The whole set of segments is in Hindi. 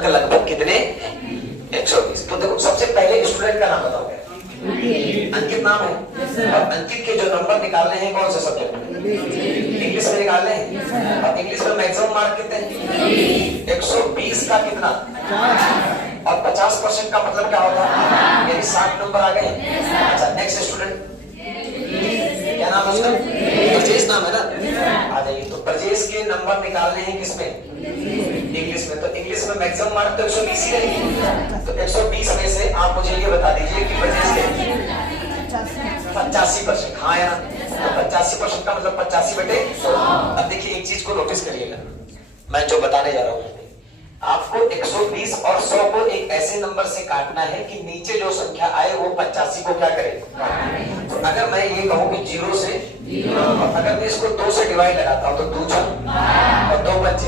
अंक लगभग कितने 120। तो देखो सबसे पहले स्टूडेंट का नाम बताओगे, अंकित नाम है, और अंकित के जो नंबर निकालने हैं कौन से सब्जेक्ट में, इंग्लिश में निकालने हैं, और इंग्लिश में मैक्सिमम मार्क कितने हैं 120 का कितना, और 50% का मतलब क्या होता है, यानी 60 नंबर आ गए। अच्छा नेक्स्ट स्टूडेंट, क्या नाम है उसका, ब्रजेश नाम है ना, आ जाइए। तो ब्रजेश के नंबर निकालने हैं किसमें, इंग्लिश में। तो इंग्लिश में मैक्सिमम मार्क तो 120 ही रहेगी। तो 120 में से आप मुझे ये बता दीजिए कि ब्रजेश के 85%, हाँ यार, तो 85% का मतलब 85/100। अब देखिए एक चीज को नोटिस करिएगा, मैं जो बताने जा रहा हूँ, आपको 120 और 100 को एक ऐसे नंबर से काटना है कि नीचे जो संख्या आए वो 85 को क्या करे। तो अगर मैं ये कहूँ कि 0 से, और अगर मैं इसको 2 से डिवाइड लगाता हूँ तो 2 6 और 2 5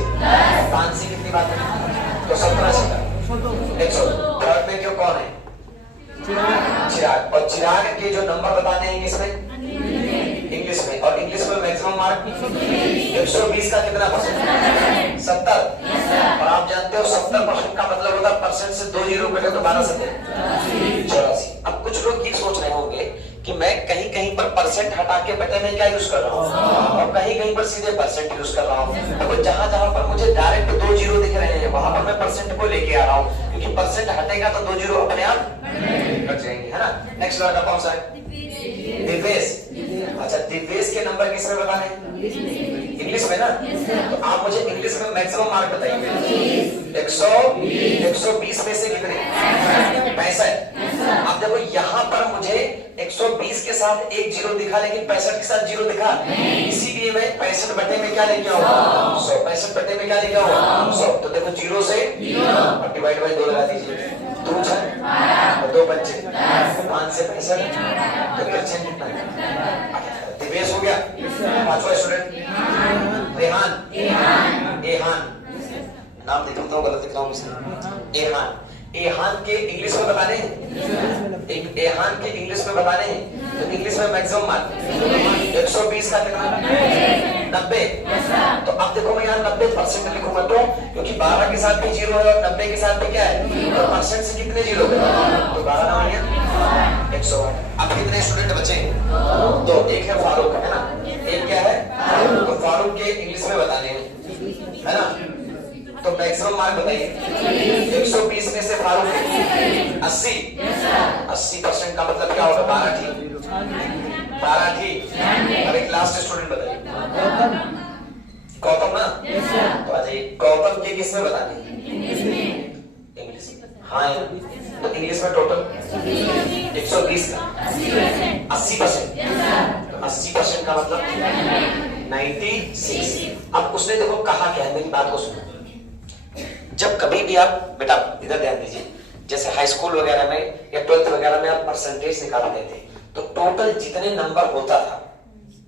5 से कितनी बात है, तो 17 से 100। थर्ड में क्यों कौन है, चिराग, और चिराग के जो नंबर बताने हैं किसमें, इंग्लिश में, और इंग्लिश में मैक्सिमम मार्क 120 का कितना परसेंट, 70। और आप जानते हो 70% का मतलब होता है परसेंट से 2 जीरो कटे तो 12 से 84। अब कुछ लोग ये सोच रहे होंगे कि मैं कहीं कहीं पर परसेंट हटा के बटे में क्या यूज कर रहा हूँ, और कहीं कहीं पर सीधे परसेंट यूज कर रहा हूँ। तो जहां जहां पर मुझे डायरेक्ट 2 जीरो दिख रहे हैं वहां पर मैं परसेंट को लेके आ रहा हूँ, क्योंकि परसेंट हटेगा तो 2 जीरो अपने आप कट जाएंगे, है ना। नेक्स्ट लड़का कौन सा है, दिव्येश। अच्छा दिव्येश के नंबर किसमें बताने, इंग्लिश में ना, तो आप मुझे इंग्लिश में मैक्सिमम मार्क बताइए। 120 में से कितने, 65। अब देखो यहाँ पर मुझे 120 के साथ एक जीरो दिखा, लेकिन 65 के साथ जीरो दिखा, इसीलिए मैं 65 बटे में क्या लेके आऊंगा 100। 65 बटे में क्या लेके आऊंगा 100। तो देखो 0 से और डिवाइड बाय 2 लगा दीजिए, 2 6 और 2 5 5 से 65, तो परसेंट कितना है, दिवेश हो गया। पांचवा स्टूडेंट रेहान, एहान नाम देखो तो गलत लिख रहा हूँ, एहान। एहान के इंग्लिश में बताने हैं, एहान के इंग्लिश में बताने हैं, तो इंग्लिश में मैक्सिमम मार्क 120 का कितना, 90। तो अब देखो मैं यहाँ 90% लिखूंगा, तो क्योंकि 12 के साथ भी जीरो है और 90 के साथ भी क्या है, तो परसेंट से कितने जीरो है, तो 12 ना बनिया 108। अब कितने स्टूडेंट बचे, तो एक है फारूक, है ना, एक क्या है, तो फारूक के इंग्लिश में बताने हैं, है ना। तो मैक्सिमम मार्क बताइए, 120 में से फारूक 80% का मतलब क्या होगा, 12 ठीक। अब एक लास्ट स्टूडेंट बताइए, गौतम ना, तो आ जाइए। गौतम के किस में बताने, इंग्लिश, हाँ तो इंग्लिश में टोटल 120 का 80%, तो 80% का मतलब 96। अब उसने देखो कहा क्या है, मेरी बात को सुनो। जब कभी भी आप बेटा इधर ध्यान दीजिए, जैसे हाई स्कूल वगैरह में या 12th वगैरह में आप परसेंटेज निकालते थे, तो टोटल जितने नंबर होता था,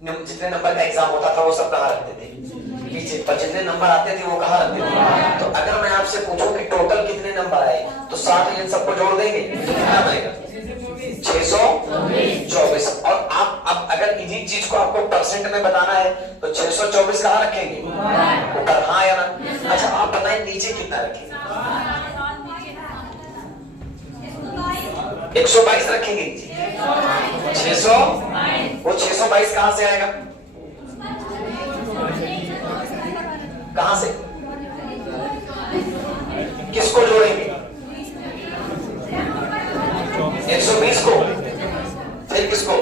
जितने नंबर का एग्जाम होता था वो सब कहाँ रखते थे, पीछे, पर जितने नंबर आते थे वो कहाँ रखते थे। तो अगर मैं आपसे पूछूं कि टोटल कितने नंबर आए, तो 60 इन सबको जोड़ देंगे तो कितना बनेगा 624। और आप अब अगर इसी चीज को आपको परसेंट में बताना है तो 624 कहाँ रखेंगे, ऊपर, हाँ या ना। अच्छा आप बताएं नीचे कितना रखेंगे, 122 रखेंगे नीचे, 600, वो 622 कहां से आएगा, कहां से, किसको जोड़ेंगे, 120 को, फिर किसको,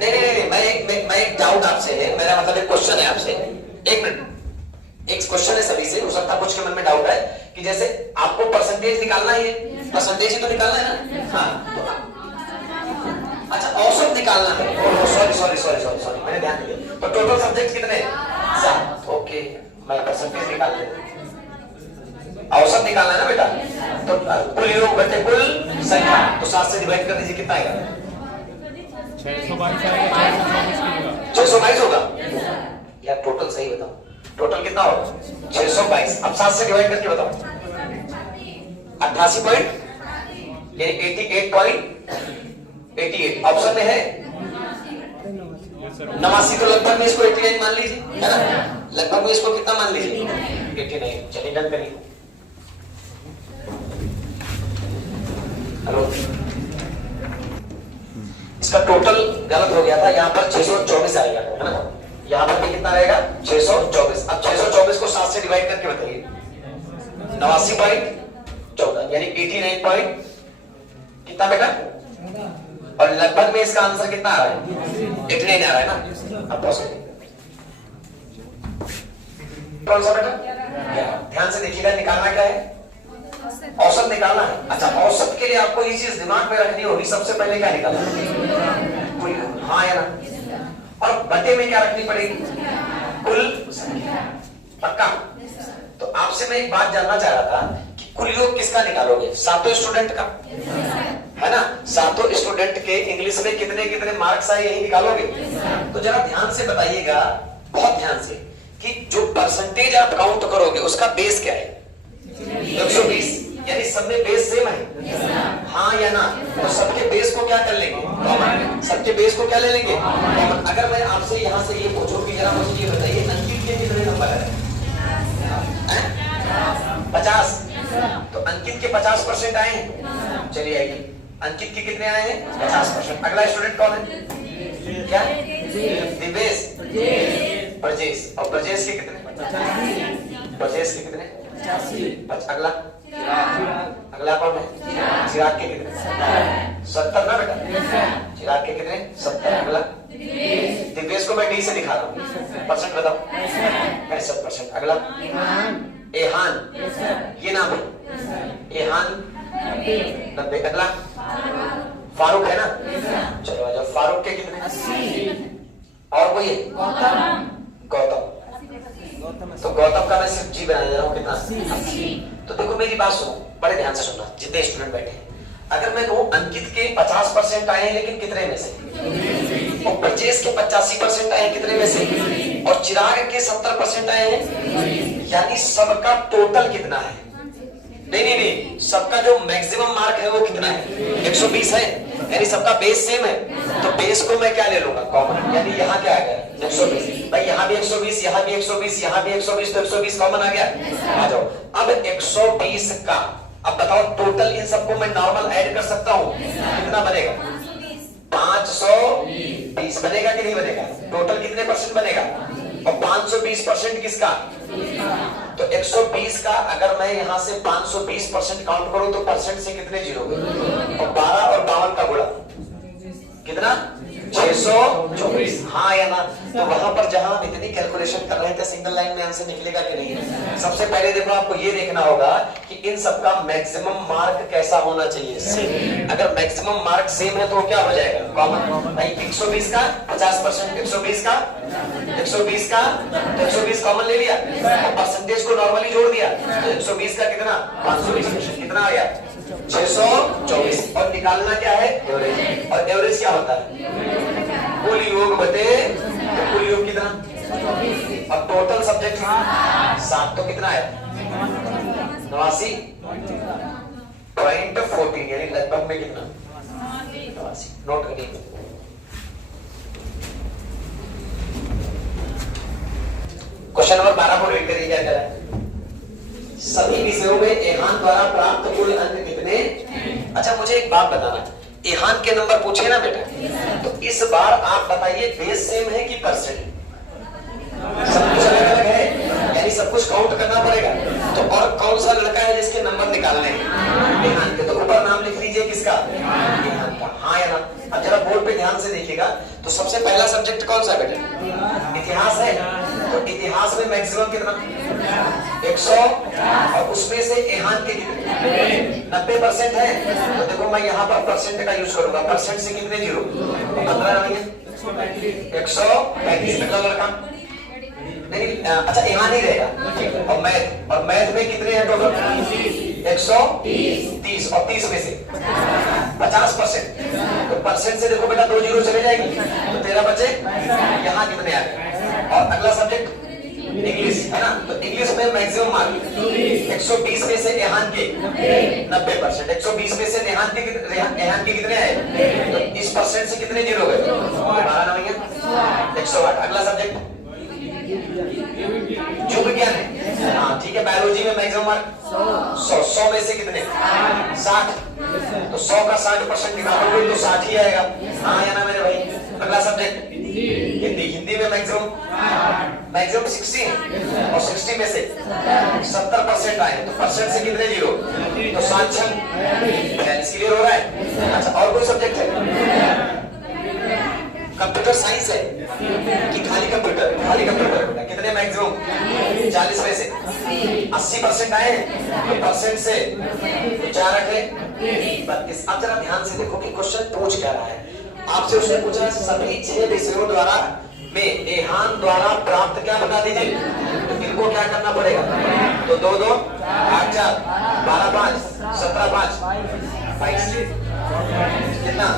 नहीं, मैं एक डाउट आपसे है, मेरा मतलब एक क्वेश्चन है आपसे, एक मिनट, एक क्वेश्चन है सभी से, हो सकता है कुछ के मन में डाउट है कि जैसे आपको परसेंटेज निकालना ही है, परसेंटेज ही तो निकालना है ना, हाँ, अच्छा औसत निकालना है, सॉरी मैंने ध्यान नहीं दिया। तो टोटल सब्जेक्ट कितने, 7, ओके, मैं परसेंटेज निकाल लेता, औसत निकालना है ना बेटा, तो कुल योग बटे कुल संख्या, तो 7 से डिवाइड कर दीजिए, कितना आएगा, 622 होगा यार, टोटल सही बताओ, टोटल कितना होगा 622। अब 7 से डिवाइड करके बताओ, 88 पॉइंट, 88.88 ऑप्शन में है, 89 तो लगभग में इसको 89 मान लीजिए, है ना, लगभग में इसको कितना मान लीजिए 89। चलिए डन करिए। हेलो, इसका टोटल गलत हो गया था, यहाँ पर 624 आएगा है ना, यहाँ पर भी कितना रहेगा 624। अब 624 को 7 से डिवाइड करके बताइए। 89.14 यानी 89 पॉइंट कितना बेटा, और लगभग में इसका आंसर कितना आ रहा है 89 आ रहा है ना। अब पॉज करिए, कौन सा बेटा, ध्यान से देखिएगा, निकालना क्या है, औसत निकालना है। अच्छा, औसत के लिए आपको ये चीज दिमाग में रखनी होगी, सबसे पहले क्या निकालना है, कुल, हाँ या ना, और बटे में क्या रखनी पड़ेगी, कुल संख्या। पक्का? तो आपसे मैं एक बात जानना चाह रहा था कि कुल योग किसका निकालोगे, सातों स्टूडेंट का है ना, सातों स्टूडेंट के इंग्लिश में कितने कितने मार्क्स आए यही निकालोगे। तो जरा ध्यान से बताइएगा, बहुत ध्यान से, कि जो परसेंटेज आप काउंट करोगे उसका बेस क्या है 120, यानी सब में बेस सेम है, हाँ या ना। तो सबके बेस को क्या कर लेंगे कॉमन, सबके बेस को क्या ले लेंगे कॉमन। अगर मैं आपसे यहाँ से ये पूछूं कि जरा मुझे ये बताइए अंकित के कितने नंबर है 50, तो अंकित के 50% आए हैं। चलिए आइए, अंकित के कितने आए हैं 50%। अगला स्टूडेंट कौन है, क्या, दिवेश, ब्रजेश, और ब्रजेश के कितने, ब्रजेश के कितने, अगला अगला कौन है, चिराग के कितने, 70 ना बेटा, चिराग के कितने 70। अगला दिवेश को मैं डी से दिखा रहा हूँ, परसेंट बताओ 65%। अगला एहान, ये नाम है एहान 90। अगला फारूक है ना, चलो आ जाओ, फारूक के कितने, और कोई है गौतम, तो गौतम का मैं सिर्फ जी बना दे रहा हूँ कितना 80। तो देखो मेरी बात सुनो, बड़े ध्यान से सुनना जितने स्टूडेंट बैठे हैं। अगर मैं कहूँ अंकित के 50% आए हैं लेकिन कितने में से, और ब्रजेश के 85% आए कितने में से, और चिराग के 70% आए हैं, यानी सबका टोटल कितना है, नहीं, सबका जो मैक्सिमम मार्क है वो कितना है 120 है, यानी सबका बेस सेम है। तो बेस को मैं क्या ले लूंगा कॉमन, यानी यहाँ क्या आ गया 120। भाई यहाँ भी 120, यहाँ भी 120, यहाँ भी 120, तो 120 कॉमन आ गया। आ जाओ, अब 120 का अब बताओ टोटल, इन सबको मैं नॉर्मल ऐड कर सकता हूँ, कितना बनेगा 520 बनेगा कि नहीं बनेगा, टोटल कितने परसेंट बनेगा, और 520% किसका, तो 120 का अगर मैं यहाँ से 520% काउंट करूं तो परसेंट से कितने जीरो, और 12 और 52 का गुणा कितना 624, हाँ या ना। तो वहां पर जहां हम इतनी कैलकुलेशन कर रहे थे सिंगल लाइन में आंसर निकलेगा कि नहीं। सबसे पहले देखो आपको ये देखना होगा कि इन सबका मैक्सिमम मार्क कैसा होना चाहिए, सेम। अगर मैक्सिमम मार्क सेम है तो क्या हो जाएगा कॉमन। भाई 120 का 50%, 120 का 120 का तो 120 कॉमन ले लिया, और परसेंटेज को नॉर्मली जोड़ दिया, तो 120 का कितना 520%, कितना आ गया 624। और निकालना क्या है एवरेज, और एवरेज क्या होता है कुल योग बटे, तो कुल योग कितना, अब टोटल सब्जेक्ट 7, तो कितना है 89.14, यानी लगभग में कितना 89। नोट करिए, क्वेश्चन नंबर 12 को रीड करिए क्या कह रहा है। सभी विषयों में एहान द्वारा प्राप्त कुल अंक कितने। अच्छा मुझे एक बात बताना, एहान के नंबर पूछे ना बेटा, तो इस बार आप बताइए बेस सेम है कि परसेंट, सब कुछ अलग अलग है, यानी सब कुछ काउंट करना पड़ेगा। तो और कौन सा लड़का है जिसके नंबर निकालने हैं एहान के, तो ऊपर नाम लिख लीजिए किसका एहान का, हाँ या ना। अब जरा बोर्ड पे ध्यान से देखिएगा, तो सबसे पहला सब्जेक्ट कौन सा है बेटा, इतिहास है। तो इतिहास में मैक्सिमम कितना 100, और उसमें से एहान के कितने 90% है। तो देखो मैं यहाँ पर परसेंट का यूज करूंगा, परसेंट से कितने जीरो 15 रहेंगे 135। अगला लड़का नहीं, अच्छा एहान ही रहेगा, और मैथ में कितने हैं टोटल 130, और 30 में से 50%, तो परसेंट से देखो बेटा 2 जीरो चले जाएंगे, तो 13 बचे, यहाँ कितने आ गए। और अगला सब्जेक्ट इंग्लिश है ना, तो इंग्लिश में मैक्सिमम मार्क 120 में से एहान के 90%, 120 में से एहान के कितने आए, तो इस परसेंट से कितने जीरो गए 12 नहीं है 108। अगला सब्जेक्ट बायोलॉजी में मैक्सिमम मार्क 100 में से कितने 60, तो 100 का 60% निकालोगे तो 60 ही आएगा। हाँ या ना मेरे भाई। अगला सब्जेक्ट हिंदी। हिंदी में मैक्सिमम 60 और 60 में से 70% आए तो परसेंट से कितने जीरो, तो 7 क्लियर हो रहा है। अच्छा और कोई सब्जेक्ट है? कंप्यूटर साइंस है कि खाली कंप्यूटर? खाली कंप्यूटर। कितने मैक्सिमम 40 में से 80% आए तो परसेंट से 4 रखे 32। अब जरा ध्यान से देखो कि क्वेश्चन पूछ क्या रहा है आपसे। उसने पूछा सभी 6 विषयों द्वारा में एहान द्वारा प्राप्त क्या बता दीजिए, तो इनको क्या करना पड़ेगा, तो 2 2 8 4 12 5 17 5 22 कितना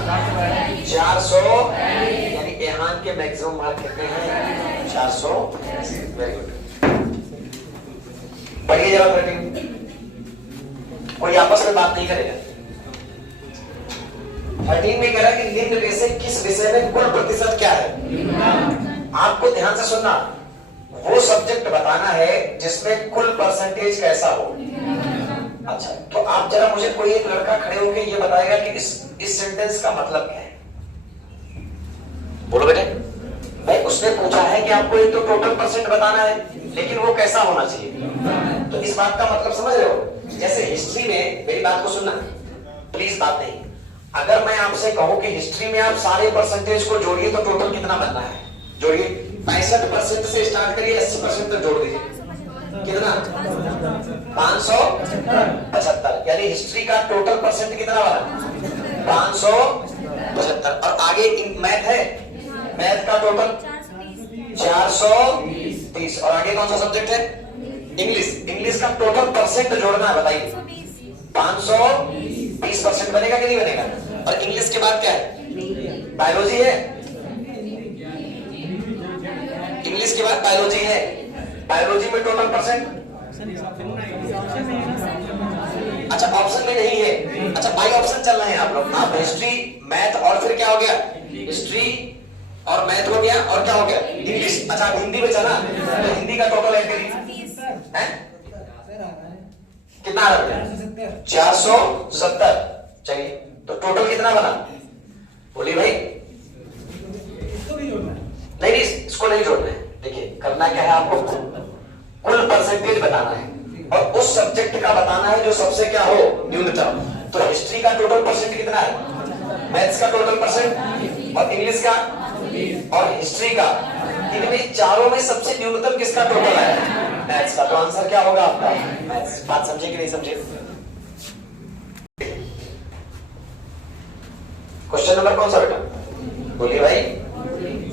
400, यानी एहान के मैक्सिमम मार्क कितने हैं 400। Very good. पढ़िए जरा 13। कोई आपस में बात नहीं करेगा। 13 में कह रहा है कि निम्न में से किस विषय में कुल प्रतिशत क्या है। आपको ध्यान से सुनना, वो सब्जेक्ट बताना है जिसमें कुल परसेंटेज कैसा हो। अच्छा तो आप जरा मुझे कोई एक लड़का खड़े होकर ये बताएगा कि इस सेंटेंस का मतलब क्या है। बोलो बेटे। भाई उसने पूछा है कि आपको एक तो टोटल परसेंट बताना है, लेकिन वो कैसा होना चाहिए। तो इस बात का मतलब समझ रहे हो। जैसे हिस्ट्री में, मेरी बात को सुनना प्लीज, बात नहीं। अगर मैं आपसे कहूं कि हिस्ट्री में आप सारे परसेंटेज को जोड़िए तो टोटल कितना बनना है, जोड़िए। 65% से स्टार्ट करिए 80% तक जोड़ दीजिए, कितना 575, यानी हिस्ट्री का टोटल परसेंट कितना बना 575। और आगे मैथ है, मैथ का टोटल 430। और आगे कौन सा सब्जेक्ट है, इंग्लिश। इंग्लिश का टोटल परसेंट जोड़ना है, बताइए 520% बनेगा कि नहीं बनेगा। और इंग्लिश के बाद क्या है, बायोलॉजी है। इंग्लिश के बाद बायोलॉजी है। बायोलॉजी में टोटल परसेंट, अच्छा ऑप्शन में नहीं है। अच्छा बाई ऑप्शन चल रहे हैं आप लोग। आप हिस्ट्री मैथ और फिर क्या हो गया, हिस्ट्री और मैथ हो गया और क्या हो गया, इंग्लिश। अच्छा हिंदी में चला तो हिंदी का टोटल है कितना आ रहा है 470। चलिए तो टोटल कितना बना, बोलिए भाई। नहीं इसको नहीं जोड़ना है। देखिए करना क्या है, आपको कुल परसेंटेज बताना है और उस सब्जेक्ट का बताना है जो सबसे क्या हो न्यूनतम। तो हिस्ट्री का टोटल परसेंट कितना है, मैथ्स का टोटल परसेंट और इंग्लिश का और हिस्ट्री का। इनमें चारों में सबसे न्यूनतम किसका टोटल है, मैथ्स का। तो आंसर क्या होगा आपका मैथ्स। बात समझे कि नहीं समझे। क्वेश्चन नंबर कौन सा बेटा, बोलिए भाई।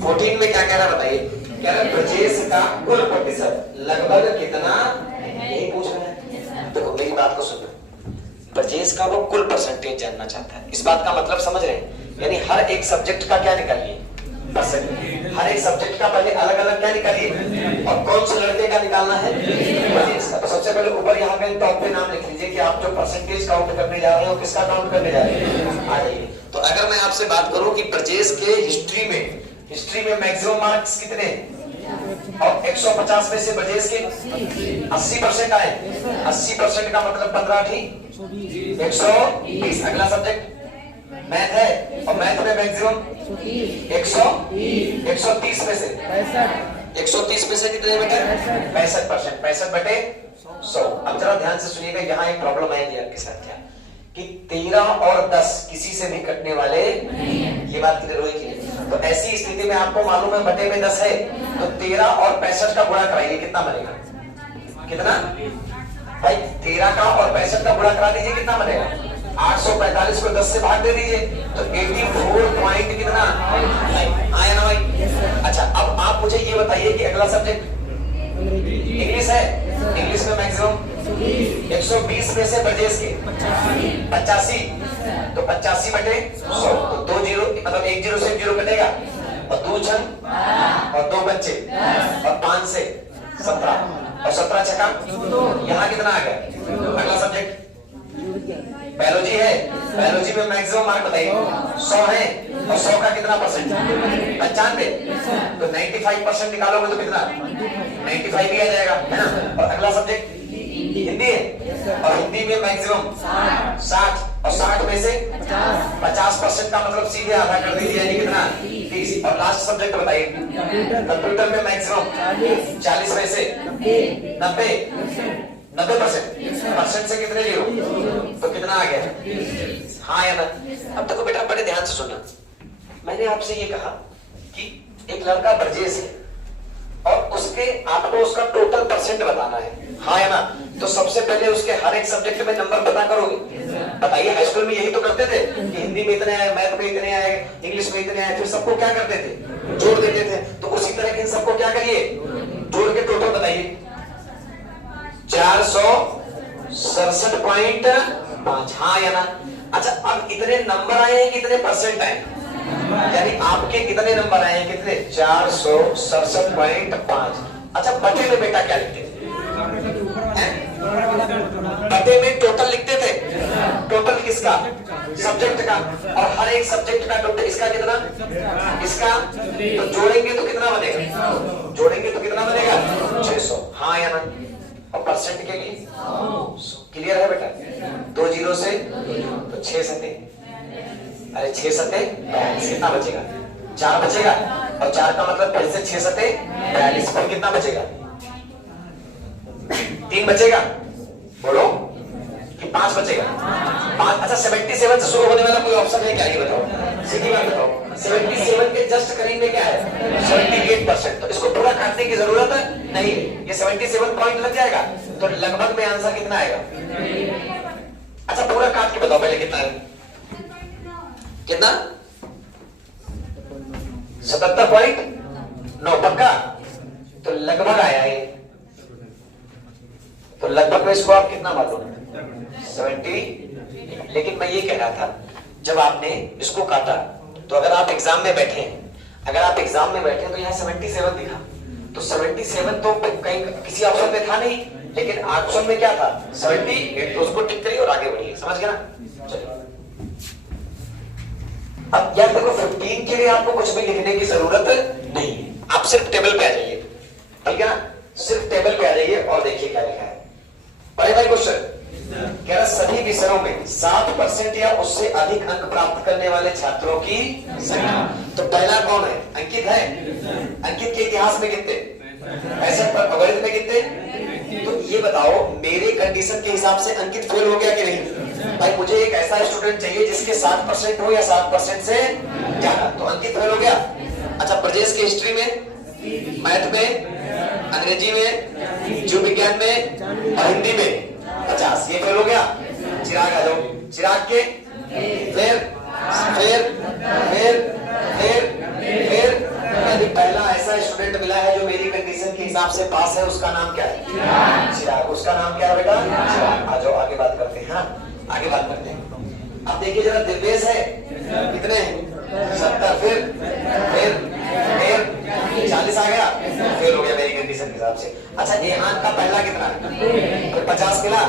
14 में क्या कह रहा है बताइए। कह रहा है ब्रजेश का कुल प्रतिशत लगभग कितना, यही पूछ रहा है। देखो मेरी बात को सुनो, ब्रजेश का वो कुल परसेंटेज जानना चाहता है। इस बात का मतलब समझ रहे हैं, यानी हर एक सब्जेक्ट का क्या निकालिए परसेंट। हर एक सब्जेक्ट का पहले अलग अलग क्या निकालिए और कौन से लड़के का निकालना है, ब्रजेश का। तो सबसे पहले ऊपर यहाँ पे टॉप पे नाम लिख लीजिए कि आप जो परसेंटेज काउंट करने जा रहे हो किसका काउंट करने जा रहे हैं, आ जाइए। तो अगर मैं आपसे बात करूं कि ब्रजेश के हिस्ट्री में मैक्सिमम मार्क्स कितने और 150 में से ब्रजेश के 80% आए। 80% का मतलब 15 ठीक 120। अगला सब्जेक्ट मैथ है और मैथ में मैक्सिमम 130 में से 130 में से कितने बेटे 65%। 65 बटे 100। अब जरा ध्यान से सुनिएगा, यहाँ एक प्रॉब्लम आएगी आपके साथ क्या कि 13 और 10 किसी से भी कटने वाले, ये बात क्लियर हुई कि नहीं। तो ऐसी स्थिति में आपको मालूम है बटे में 10 है, तो 13 और 65 का गुणा कराइए, कितना बनेगा, कितना भाई 13 का और 65 का गुणा करा दीजिए, कितना बनेगा 845 को 10 से भाग दे दीजिए तो 84 पॉइंट कितना आया ना भाई। अच्छा अब आप मुझे ये बताइए कि अगला सब्जेक्ट इंग्लिश है। इंग्लिश में मैक्सिमम 120 में से ब्रजेश के 85, तो 85 बटे 100, तो 2 जीरो मतलब 1 जीरो से 1 जीरो कटेगा और 2 छन और 2 बच्चे और 5 से 17 और 17 छक्का, यहाँ कितना आ गया। अगला सब्जेक्ट बायोलॉजी है। बायोलॉजी में मैक्सिमम मार्क बताइए 100 है और 100 का कितना परसेंट 95, तो 95% निकालोगे तो कितना 95 ही आ जाएगा, है ना। और अगला सब्जेक्ट हिंदी में मैक्सिमम 60 और 60 में से 50% का मतलब सीधे आधा कर दीजिए, यानी कितना 30। और लास्ट सब्जेक्ट बताइए। कंप्यूटर में मैक्सिमम 40 में से 90% से कितने जीरो, तो कितना आ गया? हाँ या ना? अब देखो बेटा बड़े ध्यान से सुनना, मैंने आपसे ये कहा कि एक लड़का ब्रजेश है और आपको उसका टोटल परसेंट बताना है, हाँ या ना? तो सबसे पहले उसके हर एक सब्जेक्ट में नंबर पता करोगे। बताइए, हाई स्कूल में यही तो करते थे कि हिंदी में इतने आए, मैथ में इतने आए, इंग्लिश में इतने आए, फिर सबको क्या करते थे? जोड़ देते थे। तो उसी तरह इन सबको क्या करिए, जोड़ के टोटल बताइए। 467.5, हाँ या ना? अच्छा, अब इतने नंबर आए हैं, कितने परसेंट आए? यानी आपके कितने नंबर आए हैं? कितने? 467.5। अच्छा, बटे में बेटा क्या लिखते थे? बटे में टोटल लिखते थे। टोटल किसका? सब्जेक्ट का। और हर एक सब्जेक्ट का टोटल, इसका कितना, इसका, तो जोड़ेंगे तो कितना बनेगा? जोड़ेंगे तो कितना बनेगा? 600, हाँ या ना? और परसेंट के लिए क्लियर है बेटा? 2 जीरो से तो 6 सते, अरे 6 सते 42, कितना बचेगा? 4 बचेगा। और 4 का मतलब फिर से 6 सते 42, फिर कितना बचेगा? 3 बचेगा, बोलो, कि 5 बचेगा? 5। अच्छा, 77 से शुरू होने वाला कोई ऑप्शन है क्या? ये बताओ, सीधी बात बताओ। 77 के जस्ट करीब में क्या है? 78%। तो इसको पूरा काटने की जरूरत नहीं है, ये 77 पॉइंट लग जाएगा। तो लगभग में आंसर कितना आएगा? अच्छा, पूरा काट के बताओ पहले कितना है? कितना? 77.9 पक्का? तो लगभग आया है। तो लगभग में इसको आप कितना मालूम? 70। लेकिन मैं ये कह रहा था, जब आपने इसको काटा तो अगर आप एग्जाम में बैठे तो यहाँ 77 दिखा, तो 77 तो कहीं किसी ऑप्शन में था नहीं, लेकिन ऑप्शन में क्या था? 78। तो उसको टिक करिए और आगे बढ़िए, समझ गया ना? चलिए, अब यार देखो, 15 के लिए आपको कुछ भी लिखने की जरूरत नहीं है, आप सिर्फ टेबल पे आ जाइए, ठीक है ना? सिर्फ टेबल पे आ जाइए और देखिए क्या लिखा है। पढ़े भाई क्वेश्चन? कह रहा सभी विषयों में 60% या उससे अधिक अंक प्राप्त करने वाले छात्रों की संख्या। तो पहला कौन है? अंकित है। अंकित के इतिहास में कितने? 65 पर। गणित में कितने? तो ये बताओ, मेरे कंडीशन के हिसाब से अंकित फेल हो गया कि नहीं? भाई मुझे एक ऐसा स्टूडेंट चाहिए जिसके 60% हो या 60% से ज्यादा, तो अंकित फेल हो गया। अच्छा, ब्रजेश की हिस्ट्री में, मैथ में, अंग्रेजी में, जीव विज्ञान में और हिंदी में 50, ये फेल हो गया। चिराग आ जाओ, चिराग के फिर यदि पहला ऐसा स्टूडेंट मिला है जो मेरी कंडीशन के हिसाब से पास है, उसका नाम क्या है? चिराग। उसका नाम क्या है बेटा? चिराग। आ जाओ, आगे बात करते हैं। हाँ, आगे बात करते हैं। अब देखिए जरा, दिव्येश है, कितने? 70। फिर 40 आ गया, फेल हो गया मेरी कंडीशन के हिसाब से। अच्छा, नेहान का पहला कितना? फिर 50 मिला,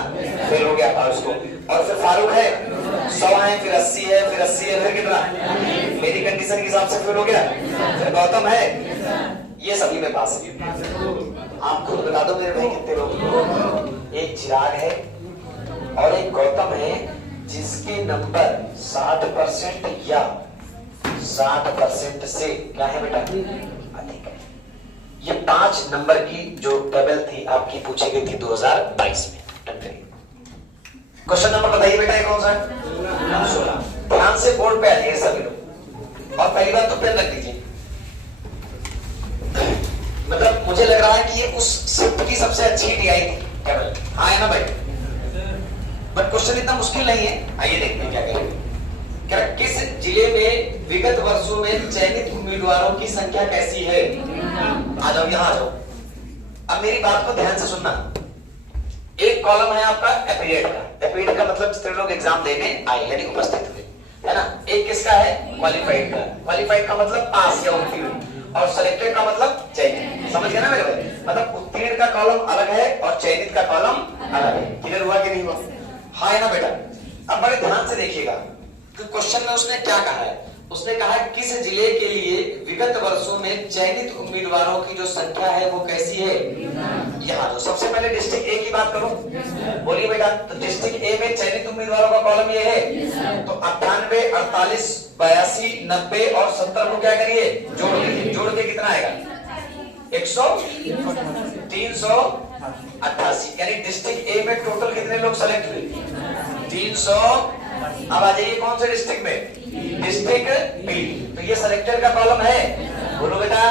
फेल हो गया था उसको। और फिर फारूक है, 100 है, फिर 80 है, फिर 80 है, फिर कितना? मेरी कंडीशन के हिसाब से फेल हो गया। फिर गौतम है, ये सभी में पास है। आप खुद बता दो मेरे भाई कितने लोग? एक चिराग है और एक गौतम है जिसके नंबर 60% या 60% से क्या है बेटा? अधिक है। ये 5 नंबर की जो टेबल थी आपकी पूछी गई थी 2022 में। क्वेश्चन नंबर बताइए बेटा, ये कौन सा है? 16। ध्यान से बोर्ड पे आ जाइए सभी लोग, और पहली बात तो पेन रख दीजिए। मतलब मुझे लग रहा है कि ये उस शिफ्ट की सबसे अच्छी टीआई थी टेबल, हाँ है ना भाई? बट क्वेश्चन इतना मुश्किल नहीं है। आइए देखते हैं क्या करेंगे। किस जिले में विगत वर्षों में चयनित उम्मीदवारों की संख्या कैसी है? आ जाओ, यहाँ आ जाओ। अब मेरी बात को ध्यान से सुनना। एक कॉलम है आपका एपीरियड का। एपीरियड का मतलब जितने लोग एग्जाम देने आए यानी उपस्थित हुए, है ना? एक किसका है? क्वालिफाइड का। क्वालिफाइड का मतलब पास या उत्तीर्ण, और सिलेक्टेड का मतलब चयनित। समझ गए ना मेरे भाई? मतलब उत्तीर्ण का कॉलम अलग है और चयनित का कॉलम अलग है। क्लियर हुआ कि नहीं हुआ? हाँ है ना बेटा? अब बड़े ध्यान से देखिएगा, क्वेश्चन में उसने क्या कहा है। उसने कहा है किस जिले के लिए विगत वर्षों में चयनित उम्मीदवारों की जो संख्या है वो कैसी है? यहाँ जो सबसे पहले डिस्ट्रिक्ट ए की बात करूं? बोलिए बेटा। तो डिस्ट्रिक्ट ए में चयनित उम्मीदवारों का कॉलम ये है। तो 98, 48, 82, 90 और 70 को क्या करिए? जोड़ लीजिए। जोड़ के कितना आएगा? 388। यानी डिस्ट्रिक्ट ए में टोटल कितने लोग सेलेक्ट हुए? 300। अब आ जाइए कौन से डिस्ट्रिक्ट में? District B. तो ये सिलेक्टेड का कॉलम है। बोलो बेटा,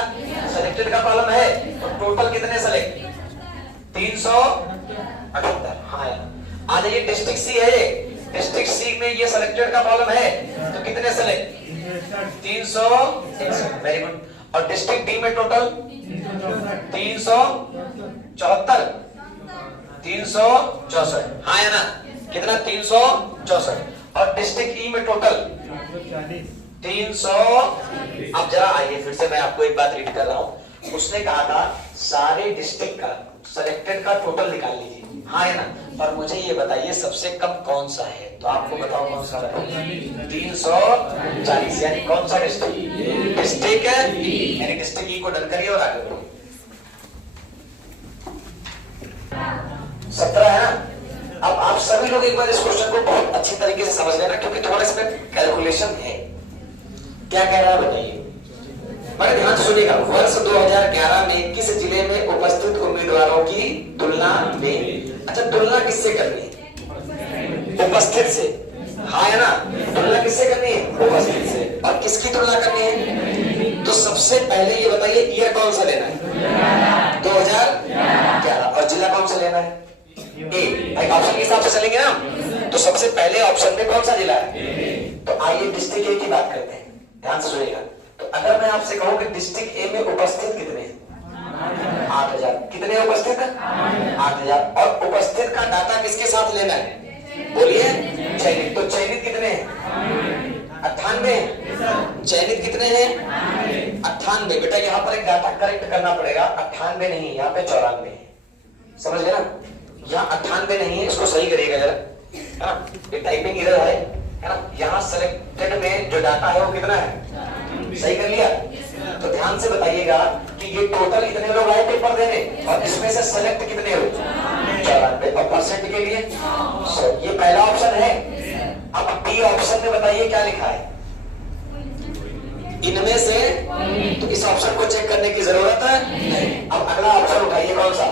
सिलेक्टेड का कॉलम है। तो टोटल कितने सेलेक्ट? 378। हाँ, आ जाइए डिस्ट्रिक्ट सी है। डिस्ट्रिक्ट सी में ये सिलेक्टेड का कॉलम है। तो कितने सेलेक्ट? 361। Very good. और डिस्ट्रिक्ट डी में टोटल 374। 364। हाँ है ना? कितना? 364। और डिस्ट्रिक्ट ई में टोटल 300। अब जरा आइए फिर से मैं आपको एक बात रीड कर रहा हूं। उसने कहा था सारे डिस्ट्रिक्ट का सेलेक्टेड का टोटल निकाल लीजिए। हाँ है ना? पर मुझे ये बताइए सबसे कम कौन सा है? तो आपको बताओ कौन सा है? 340। यानी कौन सा डिस्ट्रिक्ट? डिस्ट्रिक्ट ई। यानी डिस्ट्रिक्ट ई को डन करिए और आगे बढ़िए। 17 है ना? अब आप सभी लोग एक बार इस क्वेश्चन को बहुत अच्छी तरीके से समझ लेना, क्योंकि थोड़ा इसमें कैलकुलेशन है। क्या कह रहा है बताइए? बड़े ध्यान से सुनिएगा। वर्ष 2011 में किस जिले में उपस्थित उम्मीदवारों की तुलना में, अच्छा तुलना किससे करनी है? उपस्थित से। हाँ है ना? तुलना किससे करनी है? उपस्थित से। और किसकी तुलना करनी है? तो सबसे पहले ये बताइए ईयर कौन सा लेना है? 2011। और जिला कौन सा लेना है? ए। ऑप्शन के हिसाब से चलेंगे ना? तो सबसे पहले ऑप्शन में कौन सा जिला है? तो आइए डिस्ट्रिक्ट ए की बात करते हैं। ध्यान से सुनिएगा। तो अगर मैं आपसे कहूं कि डिस्ट्रिक्ट ए में उपस्थित कितने हैं? 8000। कितने उपस्थित है? 8000। और उपस्थित का डाटा किसके साथ लेना है? बोलिए। चयनित। तो चयनित कितने हैं? 98। चयनित कितने हैं? 98। बेटा यहाँ पर एक डाटा करेक्ट करना पड़ेगा। 98 नहीं, यहाँ पे 94 है। समझ गए ना? यहाँ 98 नहीं है, इसको सही करिएगा जरा, है ना? ये टाइपिंग एरर है ना? यहाँ सेलेक्टेड में जो डाटा है वो कितना है? सही कर लिया? तो ध्यान से बताइएगा कि ये टोटल कितने लोग आए पेपर देने और इसमें से सेलेक्ट कितने हुए? 94। और परसेंट के लिए ये पहला ऑप्शन है। अब बी ऑप्शन में बताइए क्या लिखा है? इनमें से। तो इस ऑप्शन को चेक करने की जरूरत है। अब अगला ऑप्शन उठाइए कौन सा?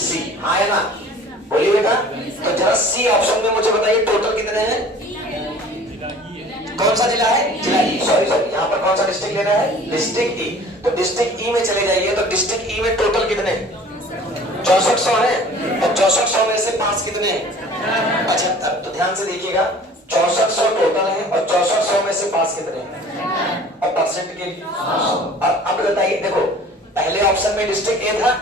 सी। हाँ है ना? बोलिए बेटा। तो जरा सी ऑप्शन में मुझे बताइए टोटल कितने हैं? कौन सा जिला है? जिला ई। सॉरी, यहाँ पर कौन सा डिस्ट्रिक्ट लेना है? डिस्ट्रिक्ट ई। तो डिस्ट्रिक्ट ई में चले जाइए। तो डिस्ट्रिक्ट ई में टोटल कितने? 6400 है। और 6400 में से पास कितने हैं? 75। तो ध्यान से देखिएगा, 6400 टोटल है और 6400 में से पास कितने हैं? और परसेंट के लिए। और अब बताइए, देखो पहले ऑप्शन में डिस्ट्रिक्ट ए था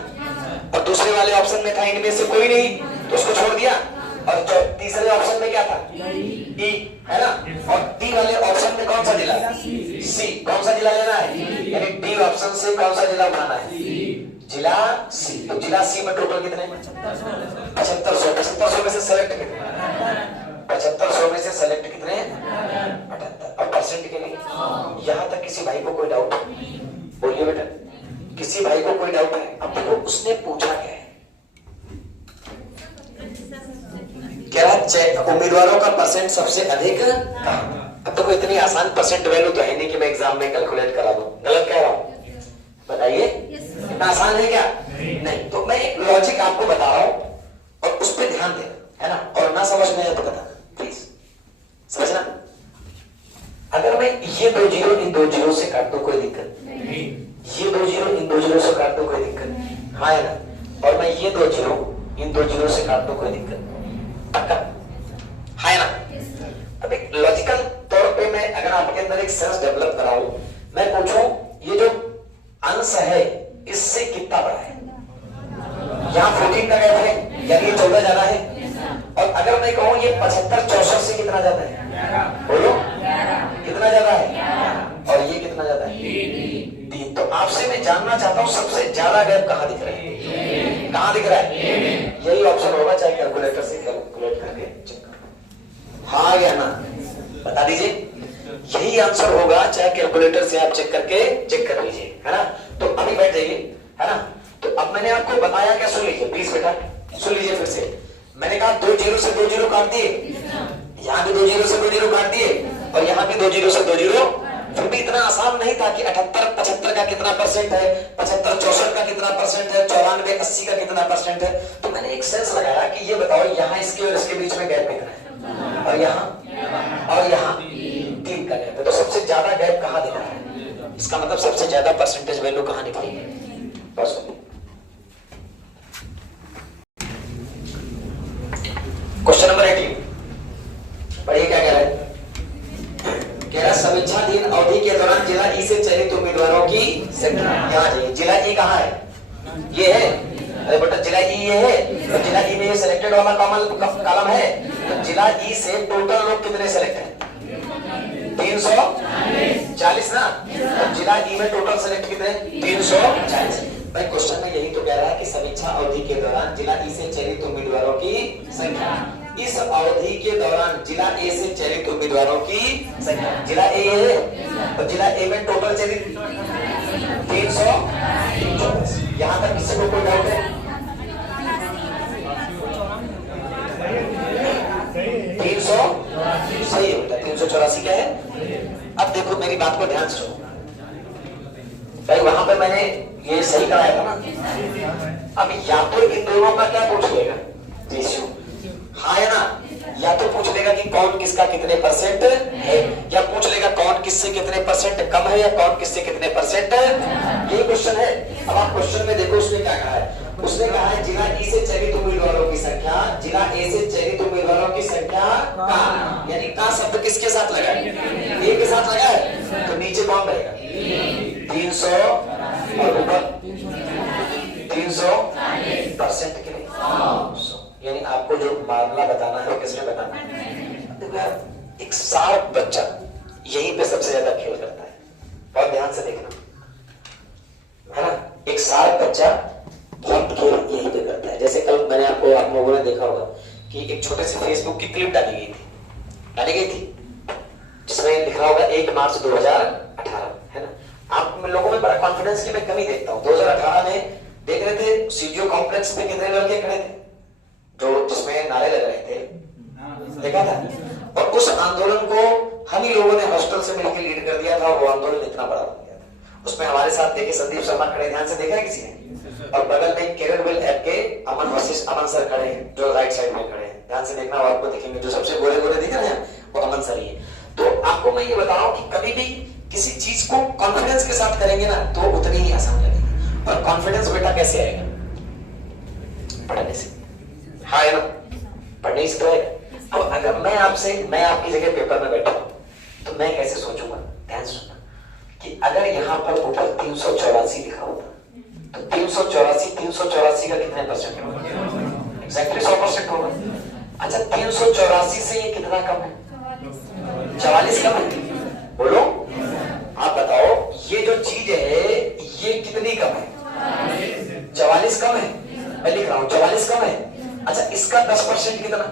और दूसरे वाले ऑप्शन में था इनमें से कोई नहीं, तो उसको छोड़ दिया। और तीसरे ऑप्शन में क्या था? ई, है ना? और डी वाले ऑप्शन में कौन सा जिला? सी। कौन सा जिला लेना है? यानी डी ऑप्शन से कौन सा जिला उठाना है? जिला सी। तो जिला सी में टोटल कितने? 7500। 7500 में से सेलेक्ट कितने? 7500 में से सेलेक्ट कितने? 78। और परसेंट के लिए यहां तक किसी भाई को कोई डाउट? बोलिए बेटा, किसी भाई को कोई डाउट है? अब देखो उसने पूछा क्या है? क्या उम्मीदवारों का परसेंट सबसे अधिक कहां? अब तो कोई इतनी आसान परसेंट वैल्यू तो है नहीं कि मैं एग्जाम में कैलकुलेट करा दूं। गलत कह रहा हूं? बताइए, इतना आसान है क्या? नहीं। तो मैं एक लॉजिक आपको बता रहा हूं और उस पर ध्यान देना, है ना? और ना समझ में आए तो बताना प्लीज, समझना। अगर मैं ये 2 जीरो इन 2 जीरो से काट दूं कोई दिक्कत नहीं। ये 2 जीरो इन 2 जीरो से काट दूं कोई दिक्कत नहीं। हाँ है ना? और मैं ये 2 जीरो इन 2 जीरो से काट दूं कोई दिक्कत नहीं। पक्का? है ना? अब एक लॉजिकल तौर पे मैं अगर आपके अंदर एक सेंस डेवलप कराऊं, मैं पूछूं ये जो अंश है इससे कितना बड़ा है? यहाँ 14 का गैप है, यानी ये 14 ज्यादा है। और अगर मैं कहूं ये 75 64 से कितना ज्यादा है? बोलो, कितना ज्यादा है? और ये कितना ज्यादा है? 3। तो आपसे मैं जानना चाहता हूं सबसे ज्यादा गैप कहां दिख रहा है? कहां दिख रहा है? यही ऑप्शन होगा, चाहे कैलकुलेटर से कैलकुलेट करके चेक करो। हाँ या ना? बता दीजिए। यही आंसर होगा, चाहे कैलकुलेटर से आप चेक करके चेक कर लीजिए, है ना? तो अभी बैठ जाइए, है ना? तो अब मैंने आपको बताया क्या, सुन लीजिए प्लीज बेटा, सुन लीजिए। लीजिए फिर से। मैंने कहा 2 जीरो से 2 जीरो काट दिए, यहाँ भी 2 जीरो से 2 जीरो काट दिए, और यहाँ भी 2 जीरो से 2 जीरो। फिर भी इतना आसान नहीं था कि 78 75 का कितना परसेंट है, 75 64 का कितना परसेंट है, 94 80 का कितना परसेंट है। तो मैंने एक सेंस लगाया कि ये बताओ यहाँ इसके और इसके बीच में गैप कितना है, और यहाँ 3 का गैप है। तो सबसे ज्यादा गैप कहाँ दिख रहा है, इसका मतलब सबसे ज्यादा परसेंटेज वैल्यू कहाँ निकली है। क्वेश्चन नंबर 18 पढ़िए क्या कह रहा है। कह रहा समीक्षाधीन अवधि के दौरान जिला ई से चयनित उम्मीदवारों की संख्या, यहाँ जाइए, जिला ई कहाँ है, ये है, अरे बेटा जिला ई ये है, तो जिला ई में ये सिलेक्टेड वाला कॉलम है, तो जिला ई से टोटल लोग कितने सिलेक्ट हैं, 340 ना, तो जिला ई में टोटल सिलेक्ट कितने, 340। भाई क्वेश्चन में यही तो कह रहा है कि समीक्षा अवधि के दौरान जिला ई से चयनित उम्मीदवारों की संख्या, इस अवधि के दौरान जिला ए से चयनित उम्मीदवारों की संख्या, जिला ए है, तो जिला ए में टोटल चयनित 324। यहाँ तक किसी को कोई डाउट है, 300 सही है बेटा, 384 क्या है। अब देखो मेरी बात को ध्यान से सुनो भाई, वहां पे मैंने ये सही कराया था ना। अब या तो इन दोनों का क्या पूछ लेगा, रेशियो, हाँ है ना, या तो पूछ लेगा कि कौन किसका कितने परसेंट है, या पूछ लेगा कौन किससे कितने परसेंट कम है, या कौन किससे कितने परसेंट, यही क्वेश्चन है। अब आप क्वेश्चन में देखो उसने क्या कहा है, उसने कहा है जिला ई से चयनित उम्मीदवारों की संख्या, जिला ए से चयनित उम्मीदवारों की संख्या का, यानी का शब्द किसके साथ लगा है, ए के साथ लगा है, तो नीचे कौन रहेगा 300 और ऊपर 340% के लिए 100। यानी आपको जो मामला बताना है किसने बताना है, एक शार्प बच्चा यहीं पे सबसे ज्यादा खेल करता है, बहुत ध्यान से देखना है ना, एक शार्प बच्चा बहुत खेल यहीं पे करता है। जैसे कल मैंने आप लोगों ने देखा होगा कि एक छोटे से फेसबुक की क्लिप डाली गई थी जिसमें लिखा होगा 1 मार्च 2018, है ना। आप लोगों में बड़ा कॉन्फिडेंस की मैं कमी देखता हूँ। 2018 में देख रहे थे सीजीओ कॉम्प्लेक्स पे कितने लड़के खड़े थे जो जिसमें नारे लग रहे थे, देखा था, और उस आंदोलन को हम ही लोगों ने हॉस्टल से मिलकर लीड कर दिया था, और वो आंदोलन इतना बड़ा बन गया था। उसमें हमारे साथ देखे संदीप शर्मा खड़े, ध्यान से देखा है किसी ने, और बगल में केरल ऐप के अमन सर खड़े हैं जो राइट साइड में खड़े हैं, ध्यान से देखना और आपको दिखेंगे, जो सबसे गोरे गोरे दिख रहे हैं वो अमन सर ही है। तो आपको मैं ये बताऊं कि कभी भी किसी चीज को कॉन्फिडेंस के साथ करेंगे ना तो उतनी ही आसान लगेगी। और कॉन्फिडेंस बेटा कैसे आएगा, पढ़ने से, हाँ है ना, पढ़ने से तो आएगा। अब अगर मैं आपकी जगह पेपर में बैठा तो मैं कैसे सोचूंगा, ध्यान से सुनना, कि अगर यहाँ पर ऊपर 384 लिखा होता तो 384 का कितने परसेंट होगा, एक्जैक्टली 100% होगा। अच्छा 384 से ये कितना कम है, 44 कम है, बोलो आप बताओ, ये जो चीज है ये कितनी कम है, 44 कम है, मैं लिख रहा हूं 44 कम है। अच्छा इसका 10% कितना,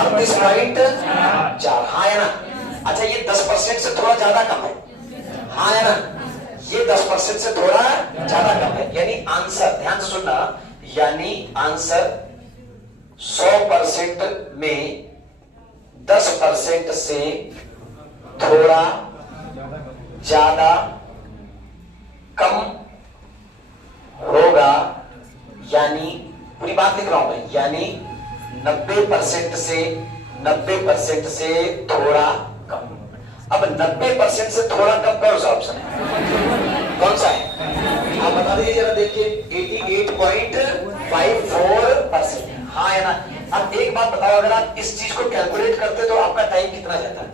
38.4, हाँ है ना। अच्छा ये 10% से थोड़ा ज्यादा कम है, हाँ है ना, ये 10% से थोड़ा ज्यादा कम है, यानी आंसर, ध्यान से सुनना, यानी आंसर 100% में 10% से थोड़ा ज्यादा कम होगा, यानी पूरी बात लिख रहा हूं मैं, यानी 90% से थोड़ा कम। अब 90% से थोड़ा कम कौन सा ऑप्शन है, कौन सा है, आप बता दीजिए जरा, देखिए 88.54%, हाँ है ना। अब एक बात बताओ, अगर आप इस चीज को कैलकुलेट करते तो आपका टाइम कितना जाता है,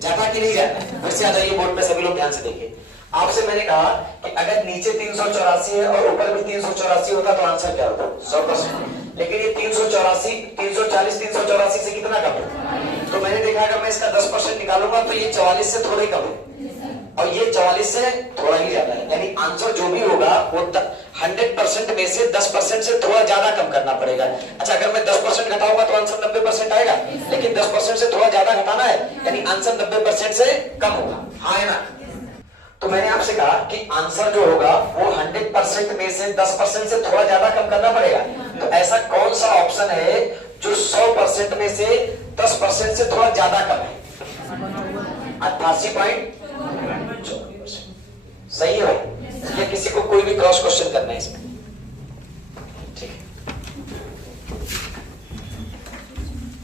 जाता कि नहीं जाता, फिर से आ जाइए बोर्ड पे, सभी लोग ध्यान से देखिए। आपसे मैंने कहा कि अगर नीचे 384 है और ऊपर भी 384 होता तो आंसर क्या होता, 100%। लेकिन ये 384 से कितना कम है, तो मैंने देखा अगर मैं इसका 10% निकालूंगा तो ये 44 से थोड़ा ही कम है, और ये 44 से थोड़ा ही ज्यादा है, यानी आंसर जो भी होगा वो 100% में से 10% से थोड़ा ज्यादा कम करना पड़ेगा। अच्छा अगर मैं 10% घटाऊंगा तो आंसर 90% आएगा, लेकिन 10% से थोड़ा ज्यादा घटाना है, यानी आंसर 90% से कम होगा, हाँ है ना। तो मैंने आपसे कहा कि आंसर जो होगा वो 100% में से 10% से थोड़ा ज्यादा कम करना पड़ेगा। तो ऐसा कौन सा ऑप्शन है जो 100% में से 10% से थोड़ा ज्यादा कम है? 88.4%। सही है भाई? या किसी को कोई भी क्रॉस क्वेश्चन करना है इसमें? ठीक है।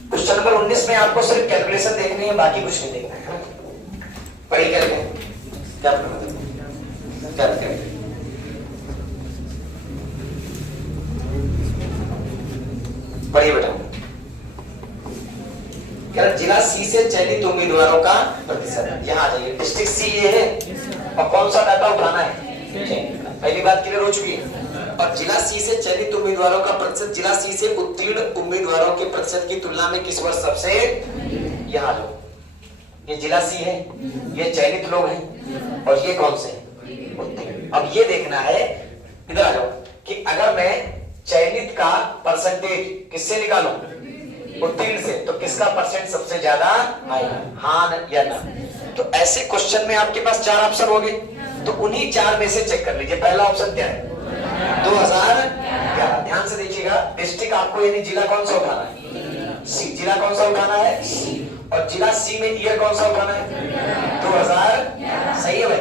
क्वेश्चन नंबर 19 में आपको सिर्फ कैलकुलेशन देखनी है, बाकी कुछ नहीं देखना है। पढ़ी करके क्या पढ़िए बेटा। जिला सी से चयनित उम्मीदवारों का प्रतिशत, यहाँ आ जाइए। डिस्ट्रिक्ट सी ये है और कौन सा डाटा उठाना है? पहली बात क्लियर हो चुकी है। और जिला सी से चयनित उम्मीदवारों का प्रतिशत, जिला सी से उत्तीर्ण उम्मीदवारों के प्रतिशत की तुलना में किस वर्ष सबसे, यहाँ लो, ये जिला सी है, ये चयनित लोग हैं और ये कौन से? उत्तीर्ण। अब ये देखना है, इधर आ जाओ, कि अगर मैं चयनित का परसेंटेज किससे निकालूं? उत्तीर्ण से, तो किसका परसेंट सबसे ज्यादा आएगा? हाँ या ना? तो ऐसे क्वेश्चन में आपके पास 4 ऑप्शन होंगे, तो उन्हीं 4 में से चेक कर लीजिए। पहला ऑप्शन क्या है? 2011। ध्यान से देखिएगा, डिस्ट्रिक्ट आपको यानी जिला कौन सा उठाना है? सी। जिला कौन सा उठाना है? सी। और जिला सी में ईयर कौन सा उठाना है? 2000। सही है भाई?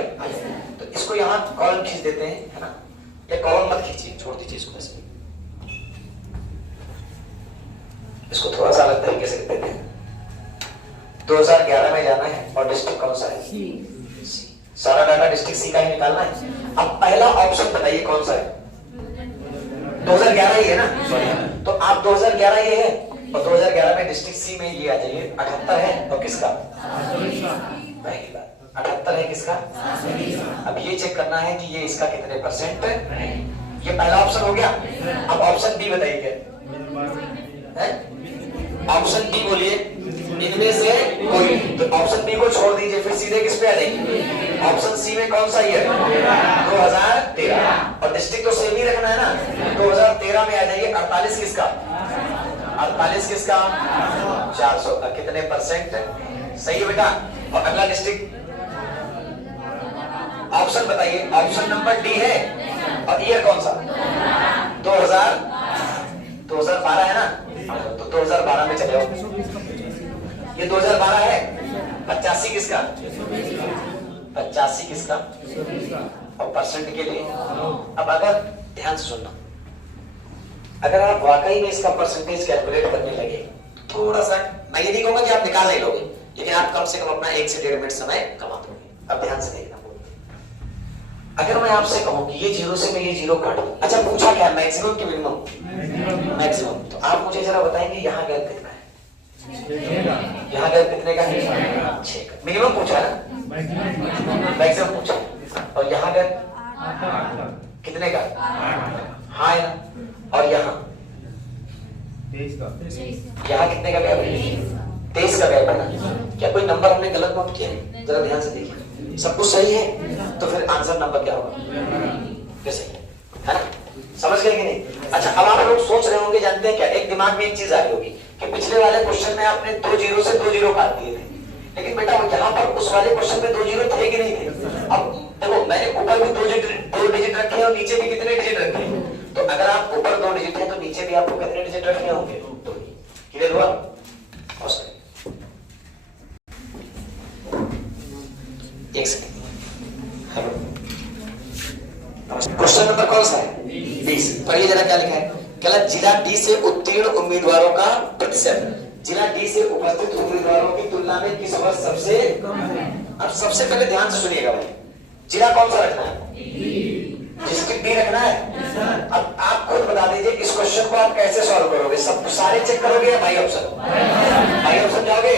तो इसको यहाँ कॉलम खींच देते हैं, है ना? या कॉलम मत खींचिए, छोड़ दीजिए इसको ऐसे। इसको थोड़ा सा अलग तरीके से लिख देते हैं। 2011 में जाना है और डिस्ट्रिक्ट कौन सा है? सी। सारा डाटा डिस्ट्रिक्ट सी का ही निकालना है। अब पहला ऑप्शन बताइए कौन सा है? 2011 ही है ना? तो आप 2011 ये है, और 2011 में डिस्ट्रिक्ट सी में ये आ जाइए 78 है, और किसका? पहली बात 78 है, किसका? अब ये चेक करना है कि ये इसका कितने परसेंट है। ये पहला ऑप्शन हो गया। अब ऑप्शन बी बताइए क्या है? ऑप्शन बी बोलिए, इनमें से कोई। तो ऑप्शन बी को छोड़ दीजिए, फिर सीधे किस पे आ जाएंगे? ऑप्शन सी में कौन सा ईयर? 2013। और डिस्ट्रिक्ट तो सेम ही रखना है ना? 2013 में आ जाइए। 48 किसका? 48 किसका? 400 का कितने परसेंट? सही है बेटा। और अगला डिस्ट्रिक्ट ऑप्शन बताइए। ऑप्शन नंबर डी है, और ईयर कौन सा? 2012 है ना? तो 2012 में चले जाओ। ये 2012 है। 85 किसका? 85 किसका? और परसेंट के लिए। अब अगर ध्यान से सुनना, अगर आप वाकई में इसका परसेंटेज कैलकुलेट करने लगे, थोड़ा सा, मैं ये नहीं कहूंगा कि आप निकाल नहीं लोगे, लेकिन आप कम से कम अपना 1 से 1.5 मिनट समय कमा दोगे। अब ध्यान से देखना। अगर मैं आपसे कहूं कि ये 0 से मैं ये 0 काट दूं, अच्छा पूछा क्या? मैक्सिमम की मिनिमम? मैक्सिमम। तो आप मुझे जरा बताएंगे यहाँ गैप कितना है? यहाँ गैप कितने का है? 6 का। मिनिमम पूछा ना? मैक्सिमम पूछा। और यहाँ गैप कितने का? हाँ है ना? और यहाँ 23 का। यहाँ कितने का गैप है? 23 का गैप है ना? क्या कोई नंबर हमने गलत नोट किया है? जरा ध्यान से देखिए। सब कुछ सही है, तो फिर आंसर नंबर क्या होगा? क्या सही है ना? समझ गए कि नहीं? अच्छा, अब आप लोग सोच रहे होंगे, जानते हैं क्या, एक दिमाग में एक चीज आ रही होगी कि पिछले वाले क्वेश्चन में आपने 2 0 से 2 0 काट दिए थे, लेकिन बेटा यहाँ पर उस वाले क्वेश्चन में 2 0 थे कि नहीं थे? अब देखो, मैंने ऊपर भी 2 डिजिट रखे हैं और नीचे भी कितने डिजिट रखे हैं। तो अगर आप ऊपर 2 डिजिट है तो नीचे भी आपको कितने डिजिट रखने होंगे? 2। क्लियर हुआ? एक सेकंड। क्वेश्चन नंबर कौन सा है? 20। पढ़िए जरा क्या लिखा है। कहला जिला डी से उत्तीर्ण उम्मीदवारों का प्रतिशत, जिला डी से उपस्थित उम्मीदवारों की तुलना में किस वर्ष सबसे कम है? अब सबसे पहले ध्यान से सुनिएगा भाई, जिला कौन सा रखना है? डिस्ट्रिक्ट डी रखना है। अब आप खुद बता दीजिए इस क्वेश्चन को आप कैसे सॉल्व करोगे? सब सारे चेक करोगे या भाई ऑप्शन? भाई ऑप्शन जाओगे?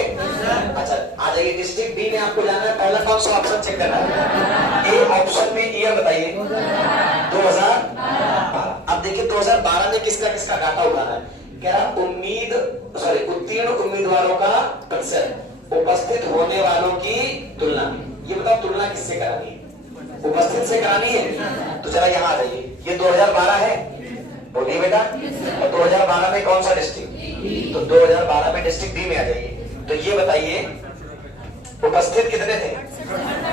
अच्छा आ जाइए। डिस्ट्रिक्ट बी में आपको जाना है, पहला कौन सा ऑप्शन चेक करना है? ए ऑप्शन में ईयर बताइए। 2012। अब देखिए 2012 में किसका किसका डाटा उठाना है? कह रहा उत्तीर्ण उम्मीदवारों का प्रतिशत उपस्थित होने वालों की तुलना में। ये बताओ तुलना किससे करानी है? उपस्थित से करानी है। तो जरा यहाँ आ जाइए। ये 2012 है, बोलिए बेटा। और 2012 में कौन सा डिस्ट्रिक्ट? तो 2012 में डिस्ट्रिक्ट डी में आ जाइए। तो ये बताइए उपस्थित कितने थे?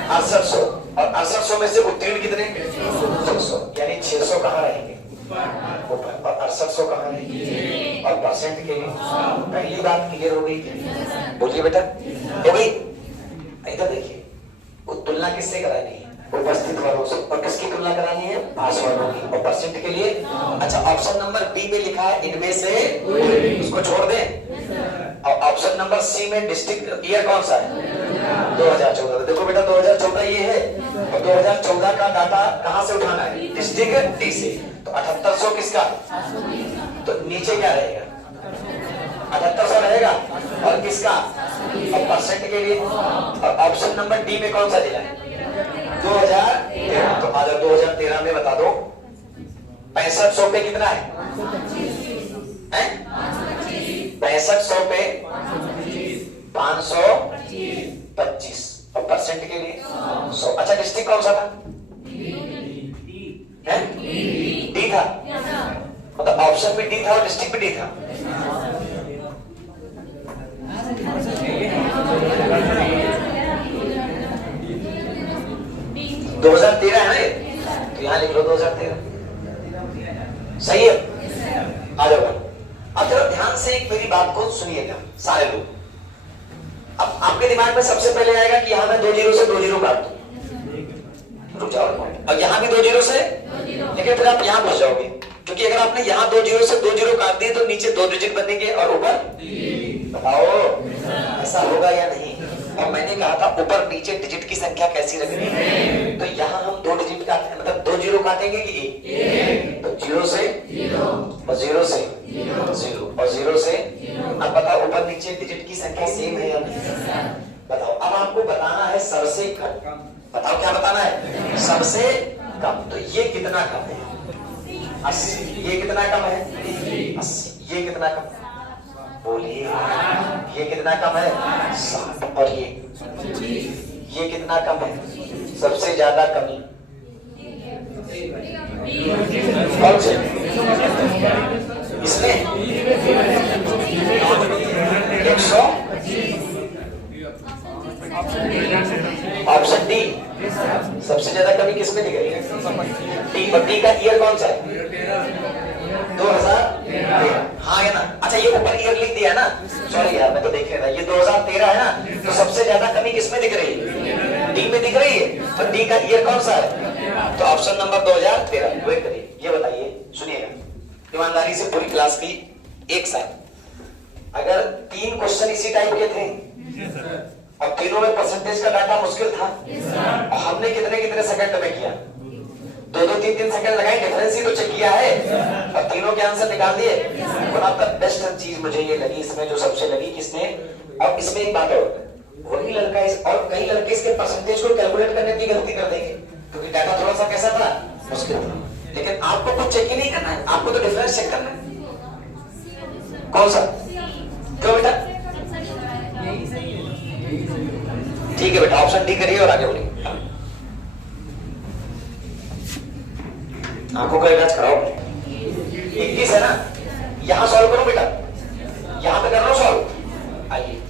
6800। और 6800 में से उत्तीर्ण कितने? 600, यानी 600 कहाँ रहेंगे? ऊपर। और 6800 कहाँ रहेंगे? और परसेंट के लिए पहली बात क्लियर हो गई? बोलिए बेटा, हो गई? इधर देखिए, वो तुलना किससे करानी है? उपस्थित वालों से। और किसकी तुलना करानी है? पास वालों की। और परसेंट के लिए अच्छा, ऑप्शन नंबर बी में लिखा है इनमें से, उसको छोड़ दें। और ऑप्शन नंबर सी में डिस्ट्रिक्ट ईयर कौन सा है? 2014। देखो बेटा, 2014 ये है, और 2014 का डाटा कहां से उठाना है? डिस्ट्रिक्ट डी से। तो 7800 किसका? तो नीचे क्या रहेगा? 7800 रहेगा। और किसका? और परसेंट के लिए। और ऑप्शन नंबर डी में कौन सा जिला है? 2013। तो आज 2013 में बता दो 6500 पे कितना है? 6500 पे 525। और परसेंट के लिए 100। अच्छा, डिस्ट्रिक्ट कौन सा था? डी था। मतलब ऑप्शन में डी था और डिस्ट्रिक्ट में डी था। डी। 2013 है ना ये? तो यहाँ लिख लो 2013। सही है? आ जाओ। अब जरा ध्यान से एक मेरी बात को सुनिएगा सारे लोग। अब आपके दिमाग में सबसे पहले आएगा कि यहाँ मैं 2 जीरो से 2 जीरो काट दूं, रुक जाओ। और यहाँ भी 2 जीरो से, लेकिन फिर आप यहाँ घुस जाओगे, क्योंकि अगर आपने यहाँ 2 जीरो से 2 जीरो काट दिए तो नीचे 2 डिजिट बनेंगे और ऊपर। बताओ ऐसा होगा या नहीं? और मैंने कहा था ऊपर नीचे डिजिट की संख्या कैसी रखनी है? तो यहाँ हम 2 डिजिट काटेंगे, मतलब 2 जीरो काटेंगे कि 1? तो 0 से 0 और 0 से 0 और 0 से। अब बताओ ऊपर नीचे डिजिट की संख्या सेम है या नहीं? बताओ। अब आपको बताना है सबसे कम। बताओ क्या बताना है? सबसे कम। तो ये कितना कम है? 80। ये कितना कम है? 80। ये कितना कम? बोलिए। ये कितना कम है? 60। और ये कितना कम है? सबसे ज्यादा कमी कौन से? इसमें 100। Option D. सबसे ज्यादा कमी किसमें दिख रही है? डी। और डी का ईयर कौन सा है? 2013। हाँ है ना? अच्छा, ये ऊपर ईयर लिख दिया ना, सॉरी यार मैं तो देख रहा था। ये 2013 है ना? तो सबसे ज्यादा कमी किसमें दिख रही है? डी में दिख रही है। तो डी का ईयर कौन सा है? तो ऑप्शन नंबर 2013 वेट करिए। ये बताइए, सुनिएगा ईमानदारी से पूरी क्लास की एक साथ। अगर 3 क्वेश्चन इसी टाइप के थे और तीनों में परसेंटेज का डाटा मुश्किल था, और हमने कितने कितने सेकंड में किया? 2-2, 3-3 सेकंड लगाए, डिफरेंस ही तो चेक किया है, और तीनों के आंसर निकाल दिए। वन ऑफ द बेस्ट चीज मुझे ये लगी इसमें, जो सबसे लगी किसने? और इसमें एक बात और, वही लड़का इस, और कई लड़के इसके परसेंटेज को कैलकुलेट करने की गलती कर देंगे, क्योंकि डाटा थोड़ा सा कैसा था? मुश्किल था। लेकिन आपको कुछ चेक ही नहीं करना है, आपको तो डिफरेंस चेक करना है। कौन सा? क्यों बेटा? ठीक है बेटा, ऑप्शन डी करिए और आगे बढ़िए। आंखों का इलाज कराओ। 21 है ना? यहां सॉल्व करो बेटा, यहां पे कर रहा हूं सॉल्व। आइए,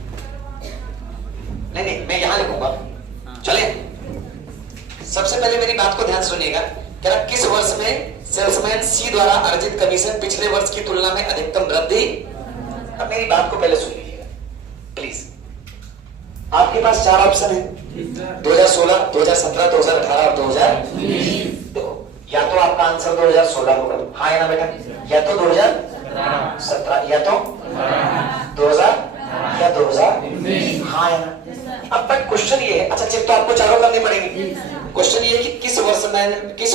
नहीं मैं यहां लिखूंगा। चले, सबसे पहले मेरी बात को ध्यान सुनिएगा। क्या किस वर्ष में सेल्समैन सी द्वारा अर्जित कमीशन पिछले वर्ष की तुलना में अधिकतम वृद्धि? अब मेरी बात को पहले सुन लीजिएगा प्लीज। आपके पास 4 ऑप्शन है, 2016, 2017, 2018 और 2019। देखो, या तो आपका आंसर 2016 होगा, हाँ है ना बेटा? या तो 2017, या तो 2000, या 2000, हाँ है ना? अब बट क्वेश्चन ये है, अच्छा चेक तो आपको चारों करने पड़ेंगे। क्वेश्चन ये है कि किस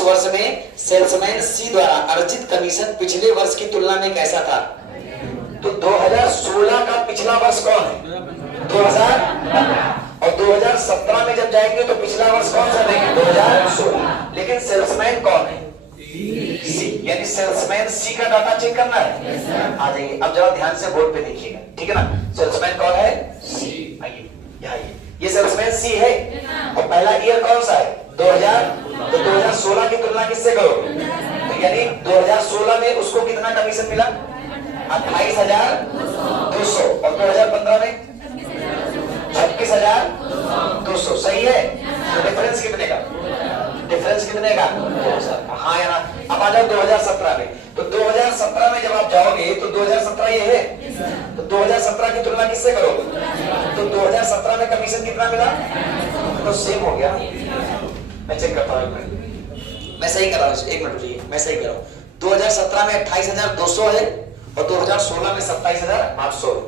वर्ष में सेल्समैन सी द्वारा अर्जित कमीशन पिछले वर्ष की तुलना में कैसा था? तो 2016 का पिछला वर्ष कौन है? 2015। और 2017 में जब जाएंगे तो पिछला वर्ष कौन सा देंगे? 2016। लेकिन सेल्समैन कौन है? सी, यानी सेल्समैन सी का डाटा चेक करना है। आ जाइए, अब जरा ध्यान से बोर्ड पे देखिएगा, ठीक है ना? सेल्समैन कौन है? सी। आइए यहाँ, ये सेल्समैन सी है, और पहला ईयर कौन सा है? 2000। तो 2016 की तुलना किससे करोगे? तो यानी 2016 में उसको कितना कमीशन मिला? 28,200। और 2015 में 26,200। सही है? तो डिफरेंस कितने का? डिफरेंस कितने का? 2000 का। हाँ या ना? अब आ जाओ 2017 में। तो 2017 में जब आप जाओगे तो 2017 ये है, तो 2017 की तुलना किससे करोगे? तो 2017 में कमीशन कितना मिला? तो सेम हो गया। मैं चेक करता हूँ, मैं सही कर रहा हूँ, एक मिनट रुकिए, मैं सही कर रहा हूँ। 2017 में 28,200 है और 2016 में 27,800 है।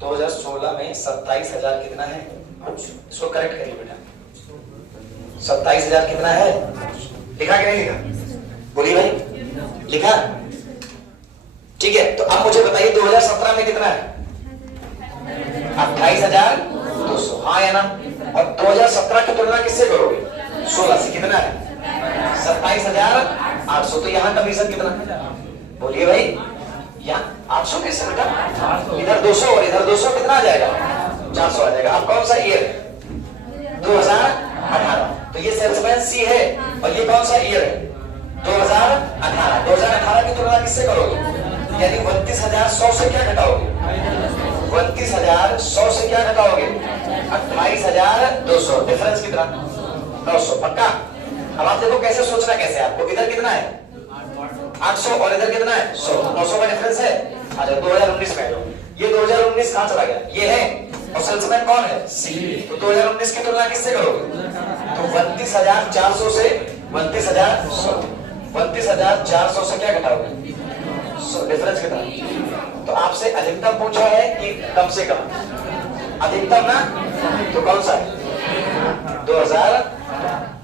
2016 में 27,000 कितना है? इसको करेक्ट करिए बेटा। 27,000 कितना है? लिखा कि नहीं लिखा? बोलिए भाई, लिखा? ठीक है, तो अब मुझे बताइए 2017 में कितना है? 28,200। हाँ या ना? और 2017 की तुलना किससे करोगे? 16 से। कितना है? 27,800। तो यहाँ कमीशन कितना? बोलिए भाई, यहाँ 800 कैसे बेटा? इधर 200 और इधर 200, कितना आ जाएगा? 400 आ जाएगा। अब कौन सा ईयर? 2018। तो ये सेल्समैन सी है और ये कौन सा ईयर है? 2018। 2018 की तुलना किससे करोगे? यानी 32,100 से क्या घटाओगे? 32,100 से क्या घटाओगे? 28,200। डिफरेंस कितना? 900। पक्का? अब आप देखो कैसे सोचना, कैसे आपको। इधर कितना है? 800 और इधर कितना है? 100। 900 का डिफरेंस है। अच्छा 2019 में ये 2019 कहां चला गया? ये है और सेल्समैन कौन है? सी। तो 2019 की तुलना किससे करोगे? तो 32,400 से 32,100। 32,400 से क्या घटाओगे? 100। डिफरेंस कितना? तो आपसे अधिकतम पूछा है कि कम से कम? अधिकतम ना? तो कौन सा है? 2000।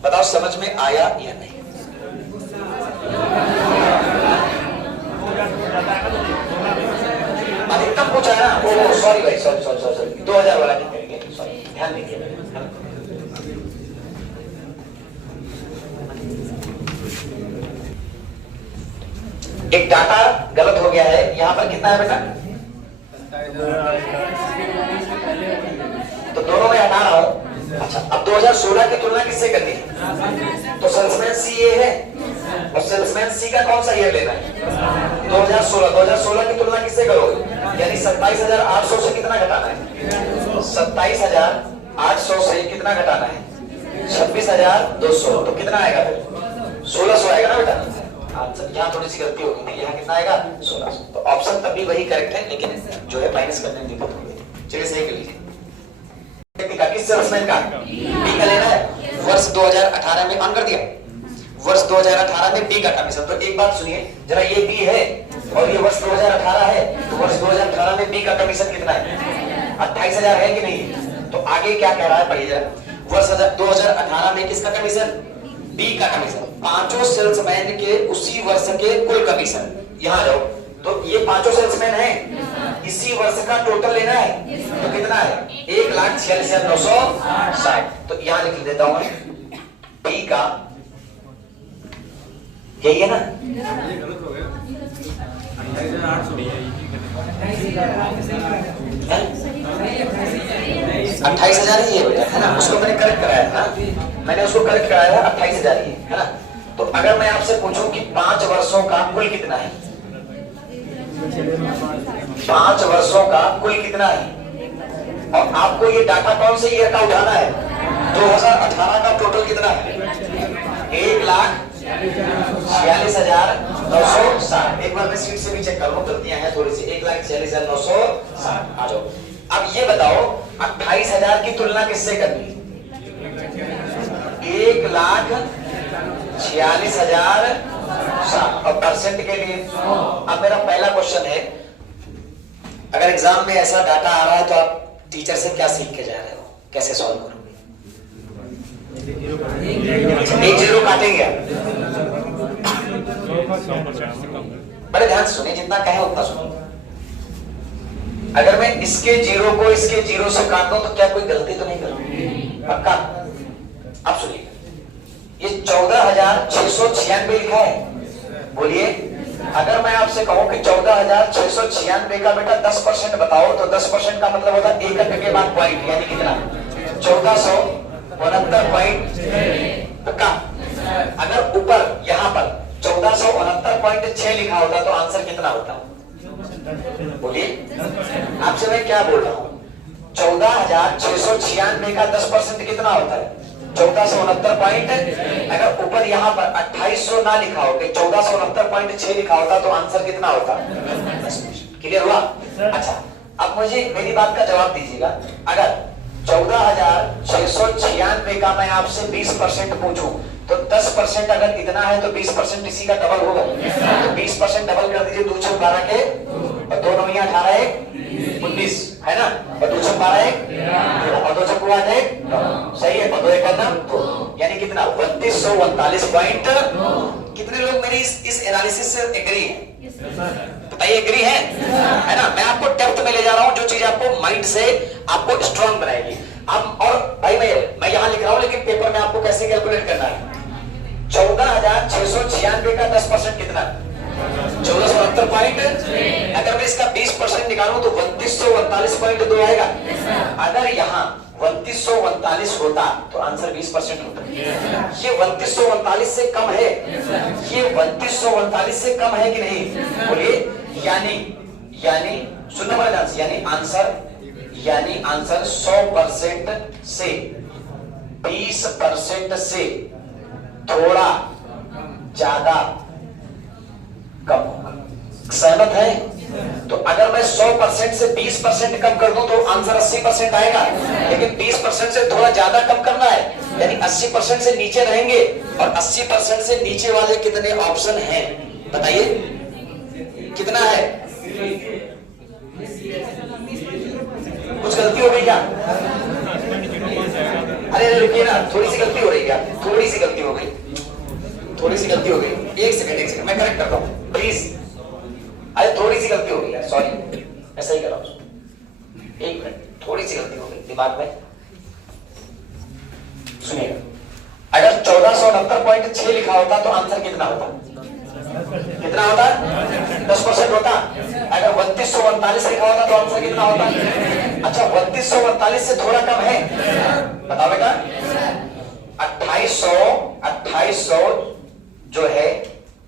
बताओ समझ में आया या नहीं? अधिकतम पूछा है ना? ओ सॉरी भाई, सॉरी 2000 वाला नहीं करेंगे, सॉरी, ध्यान दीजिए। एक डाटा गलत हो गया है। यहाँ पर कितना है बेटा? तो दोनों में हटा रहा हूं। अच्छा अब 2016 की तुलना किससे करनी है? तो सेल्समैन सी ये है और सेल्समैन सी का कौन सा ईयर लेना है? 2016। 2016 की तुलना किससे करोगे? यानी 27,800 से कितना घटाना है? 27,800 से कितना घटाना है? 26,200। तो कितना आएगा फिर? 1600 आएगा ना बेटा? यहाँ थोड़ी सी गलती होगी थी, यहाँ कितना आएगा? 1600। तो ऑप्शन तब भी वही करेक्ट है, लेकिन जो है माइनस करने में दिक्कत होगी। चलिए सही कर लीजिए। किस सेल्समैन का? बी का लेना है। वर्ष 2018 में ऑन कर दिया। वर्ष 2018 में बी का कमीशन। तो एक बात सुनिए जरा, ये बी है और ये वर्ष 2018 है। तो वर्ष 2018 में बी का कमीशन कितना है? 28,000 है कि नहीं? तो आगे क्या कह रहा है पढ़िए जरा। वर्ष 2018 में किसका कमीशन? बी का कमीशन। पांचों सेल्समैन के उसी वर्ष के कुल कमीशन। यहाँ जाओ, तो ये पांचों सेल्समैन हैं, इसी वर्ष का टोटल लेना है। तो कितना है? 1,46,960। तो यहाँ लिख देता हूं बी का, यही है ना? 28,000 ही है बेटा, है ना? उसको मैंने करेक्ट कराया था, मैंने उसको करेक्ट कराया है। 28,000 ही है ना? तो अगर मैं आपसे पूछूं कि 5 वर्षों का कुल कितना है? 5 वर्षों का कुल कितना है? और आपको ये डाटा कौन से ईयर का उठाना है? 2018 का टोटल कितना है? 1,46,960। एक बार मैं स्पीड से भी चेक कर लूं, गलतियां हैं थोड़ी सी। 1,46,960 आ जाओ। अब ये बताओ 28,000 की तुलना किससे करनी? 1,46,060 और परसेंट के लिए। अब मेरा पहला क्वेश्चन है, अगर एग्जाम में ऐसा डाटा आ रहा है तो आप टीचर से क्या सीख के जा रहे हो? कैसे सॉल्व करोगे? एक जीरो काटेंगे। बड़े ध्यान से सुनिए, जितना कहे उतना सुनो। अगर मैं इसके जीरो को इसके जीरो से काट दूं तो क्या कोई गलती तो नहीं करूंगी? पक्का? अब सुनिए, ये 14,696 लिखा है। बोलिए, अगर मैं आपसे कहूं कि 14,696 का बेटा 10% बताओ, तो 10% का मतलब होता है एक अंक के बाद पॉइंट, यानी कितना? 1469.6। पक्का? अगर ऊपर यहाँ पर 1469.6 लिखा होता तो आंसर कितना होता? बोलिए, आपसे मैं क्या बोल रहा हूँ? 14,696 का 10% कितना होता है? 1469 अगर ऊपर यहाँ पर 2800 ना लिखा हो, 1469.6 लिखा होता तो आंसर कितना होता? क्लियर हुआ? अच्छा, अब मुझे मेरी बात का जवाब दीजिएगा। अगर 14,696 का मैं आपसे 20% पूछूं तो 10% अगर इतना है तो 20% इसी का डबल होगा। तो 20% डबल कर दीजिए, 2 छक 12 के और 2 9 18 1 19 है ना, और 2 छक 12 1 और 2 छक 8 1 सही है, और 2 1 करना यानी कितना 3249 पॉइंट। कितने लोग मेरी इस एनालिसिस से एग्री हैं? बताइए एग्री है ना? मैं आपको डेप्थ में ले जा रहा हूं, जो चीज आपको माइंड से आपको स्ट्रांग बनाएगी। अब और भाई मैं यहां लिख रहा हूं, लेकिन पेपर में आपको कैसे कैलकुलेट करना है। 14,696 का 10% कितना? 1469 पॉइंट। अगर मैं इसका 20% निकालूं तो 3249.2 आएगा। अगर यहाँ 3249 होता तो आंसर 20% होता। ये 3249 से कम है, ये 3249 से कम है कि नहीं? बोलिए। यानी सुनने वाले ध्यान से, यानी आंसर 100% से 20% से थोड़ा ज्यादा कम होगा। सहमत है? तो अगर मैं 100% से 20% कम कर दूं तो आंसर 80% आएगा, लेकिन 20% से थोड़ा ज्यादा कम करना है, यानी 80% से नीचे रहेंगे। और 80% से नीचे वाले कितने ऑप्शन हैं बताइए? कितना है? कुछ गलती हो गई क्या? अरे रुकिए ना, थोड़ी सी गलती हो रही क्या? थोड़ी सी गलती हो गई। एक सेकंड मैं करेक्ट करता हूँ प्लीज। अरे थोड़ी सी गलती हो गई है, सॉरी, मैं सही कर रहा हूँ। एक मिनट, थोड़ी सी गलती हो गई दिमाग में। सुनिएगा, अगर 1469.6 लिखा होता तो आंसर कितना होता? 10% होता। अगर 3249 लिखा होता तो आंसर कितना होता? अच्छा, 3249 से थोड़ा कम है, बताओ बेटा। 2800 जो है,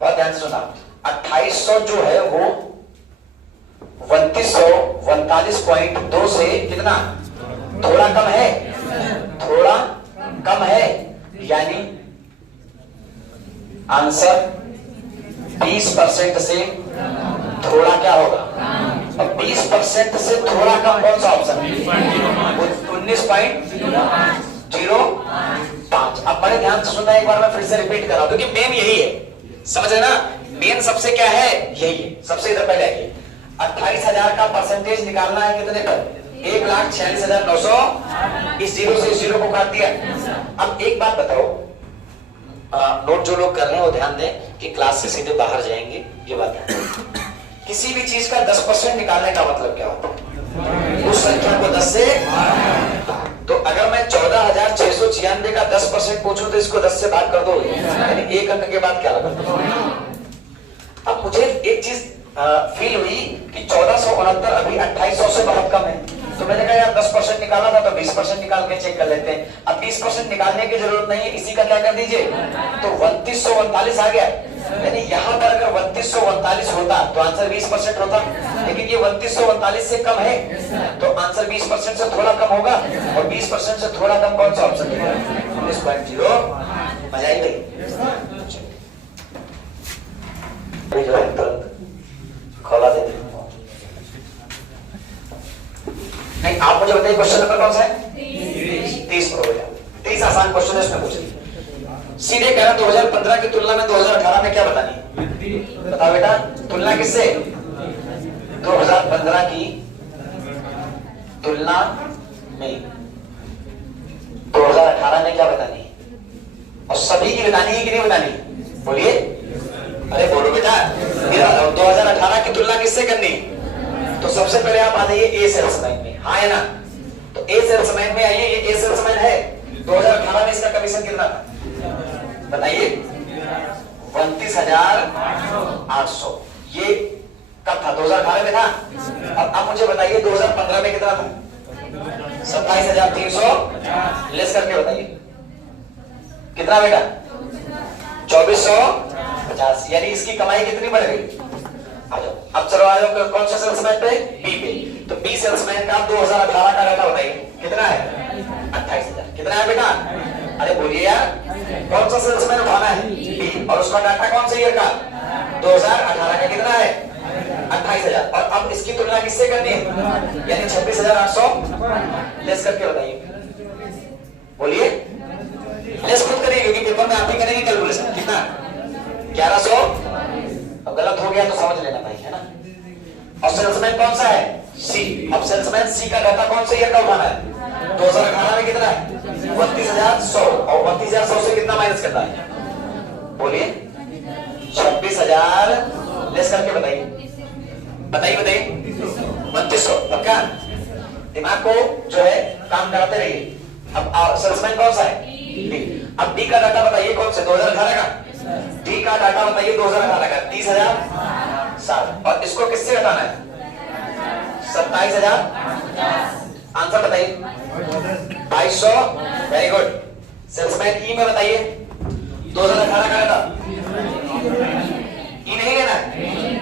बहुत ध्यान से सुना, 2800 जो है वो 3249.2 से कितना थोड़ा कम है? थोड़ा कम है, यानी आंसर 20% से थोड़ा क्या होगा? अब 20% से थोड़ा कम कौन सा ऑप्शन? 19.05। अब बड़े ध्यान से सुनना, एक बार मैं फिर से रिपीट कर रहा हूं, क्योंकि मेन यही है, समझ रहे ना? मेन सबसे क्या है? यही है, सबसे इधर पहले आइए। 28,000 का परसेंटेज निकालना है कितने पर? 1,46,900। इस जीरो से इस जीरो को काट दिया। अब एक बात बताओ, नोट जो लोग कर रहे हैं वो ध्यान दें कि क्लास से सीधे बाहर जाएंगे, ये बात है। किसी भी चीज का 10% निकालने का मतलब क्या होता है? उस संख्या को 10 से, तो अगर मैं 14,696 का 10% पूछूं तो इसको 10 से भाग कर दो, यानी एक अंक के बाद क्या लगा? अब मुझे एक चीज फील हुई कि 1469 अभी 2800 से बहुत कम है, तो मैंने कहा यार 10% निकाला था तो 20% निकाल के चेक कर लेते हैं। अब 20% निकालने की जरूरत नहीं है, इसी का क्या कर दीजिए, तो 3249 आ गया। यानी यहाँ पर अगर 3249 होता तो आंसर 20% होता, लेकिन ये 3249 से कम है तो आंसर 20% से थोड़ा कम होगा। और 20% से थोड़ा कम कौन सा ऑप्शन है? 19.0। मजा आई भाई? जो है तुरंत खोला दे दे। नहीं, आप मुझे बताइए क्वेश्चन नंबर कौन सा है? 30 पर हो गया। 30 आसान क्वेश्चन है, इसमें पूछिए। सीधे कहना 2015 की तुलना में 2018 में क्या बतानी? बताओ बेटा, तुलना किससे? 2015 की तुलना में 2018 में क्या बतानी? और सभी की बतानी है कि नहीं बतानी? बोलिए, अरे बोलो बेटा। 2018 की तुलना किससे करनी? तो सबसे पहले आप आ जाइए ए सेल्समैन में, हाँ है ना? तो ए सेल्समैन में आइए, ये ए सेल्समैन है। 2018 में इसका कमीशन कितना था बताइए? 32,800। ये कब था? 2018 में था। अब मुझे बताइए 2015 में कितना था? 27,300 लेस करके बताइए कितना बेटा? 2450। यानी इसकी कमाई कितनी बढ़ गई? आ जाओ, अब चलो आ जाओ कौन सा सेल्समैन पे? बी पे। तो बी सेल्समैन का 2018 का डाटा बताइए कितना है? 28,000। कितना है बेटा? अरे बोलिए यार, कौन सा सेल्समैन उठाना है? बी। और उसका डाटा कौन से ईयर का? 2018 का। कितना है? 28,000। और अब इसकी तुलना किससे करनी है? यानी 26,800 लेस करके बताइए, बोलिए। लेस खुद करिए क्योंकि पेपर में आप ही करेंगे कैलकुलेशन। कितना? 1100। अब गलत हो गया तो समझ लेना भाई, है ना। और सेल्समैन कौन सा है? सी। अब सेल्समैन सी का डाटा कौन से ईयर का उठाना है? 2018 में कितना है? 32,100। और 32,100 से कितना माइनस करना है? बोलिए। 26,000 लेस करके बताइए, बताइए बताइए। 3200। पक्का? दिमाग को जो है काम कराते रहिए। अब सेल्समैन कौन सा है? डी। अब डी का डाटा बताइए कौन से? 2018 का। डी का डाटा बताइए 2018 का 30,060। और इसको किससे घटाना है? 27,000। आंसर बताइए। 2200। Very good. सेल्समैन ई में बताइए 2018 का डाटा। ई नहीं लेना है?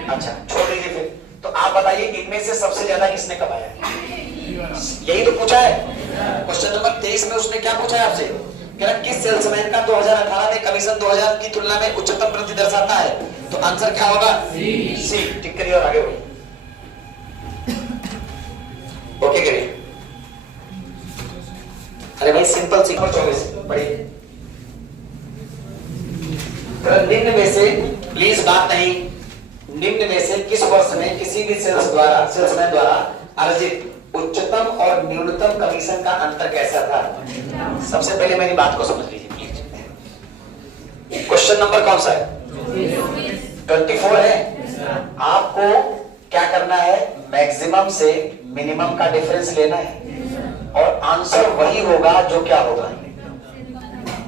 अच्छा छोड़ दीजिए फिर। तो आप बताइए इनमें से सबसे ज्यादा किसने कमाया? यही तो पूछा है क्वेश्चन नंबर 23 में। उसने क्या पूछा है आपसे? कह रहा किस सेल्समैन का 2018 में कमीशन 2000 की तुलना में उच्चतम वृद्धि दर्शाता है? तो आंसर क्या होगा? सी। टिक करिए और आगे बढ़िए। ओके करिए। अरे भाई सिंपल सीखो। 24 बढ़िए। निम्न में से प्लीज बात नहीं, निम्न में से किस वर्ष में किसी भी सेल्समैन द्वारा अर्जित उच्चतम और न्यूनतम कमीशन का अंतर कैसा था? सबसे पहले मेरी बात को समझ लीजिए प्लीज। क्वेश्चन नंबर कौन सा है? 24 है। आपको क्या करना है? मैक्सिमम से मिनिमम का डिफरेंस लेना है और आंसर वही होगा जो क्या होगा?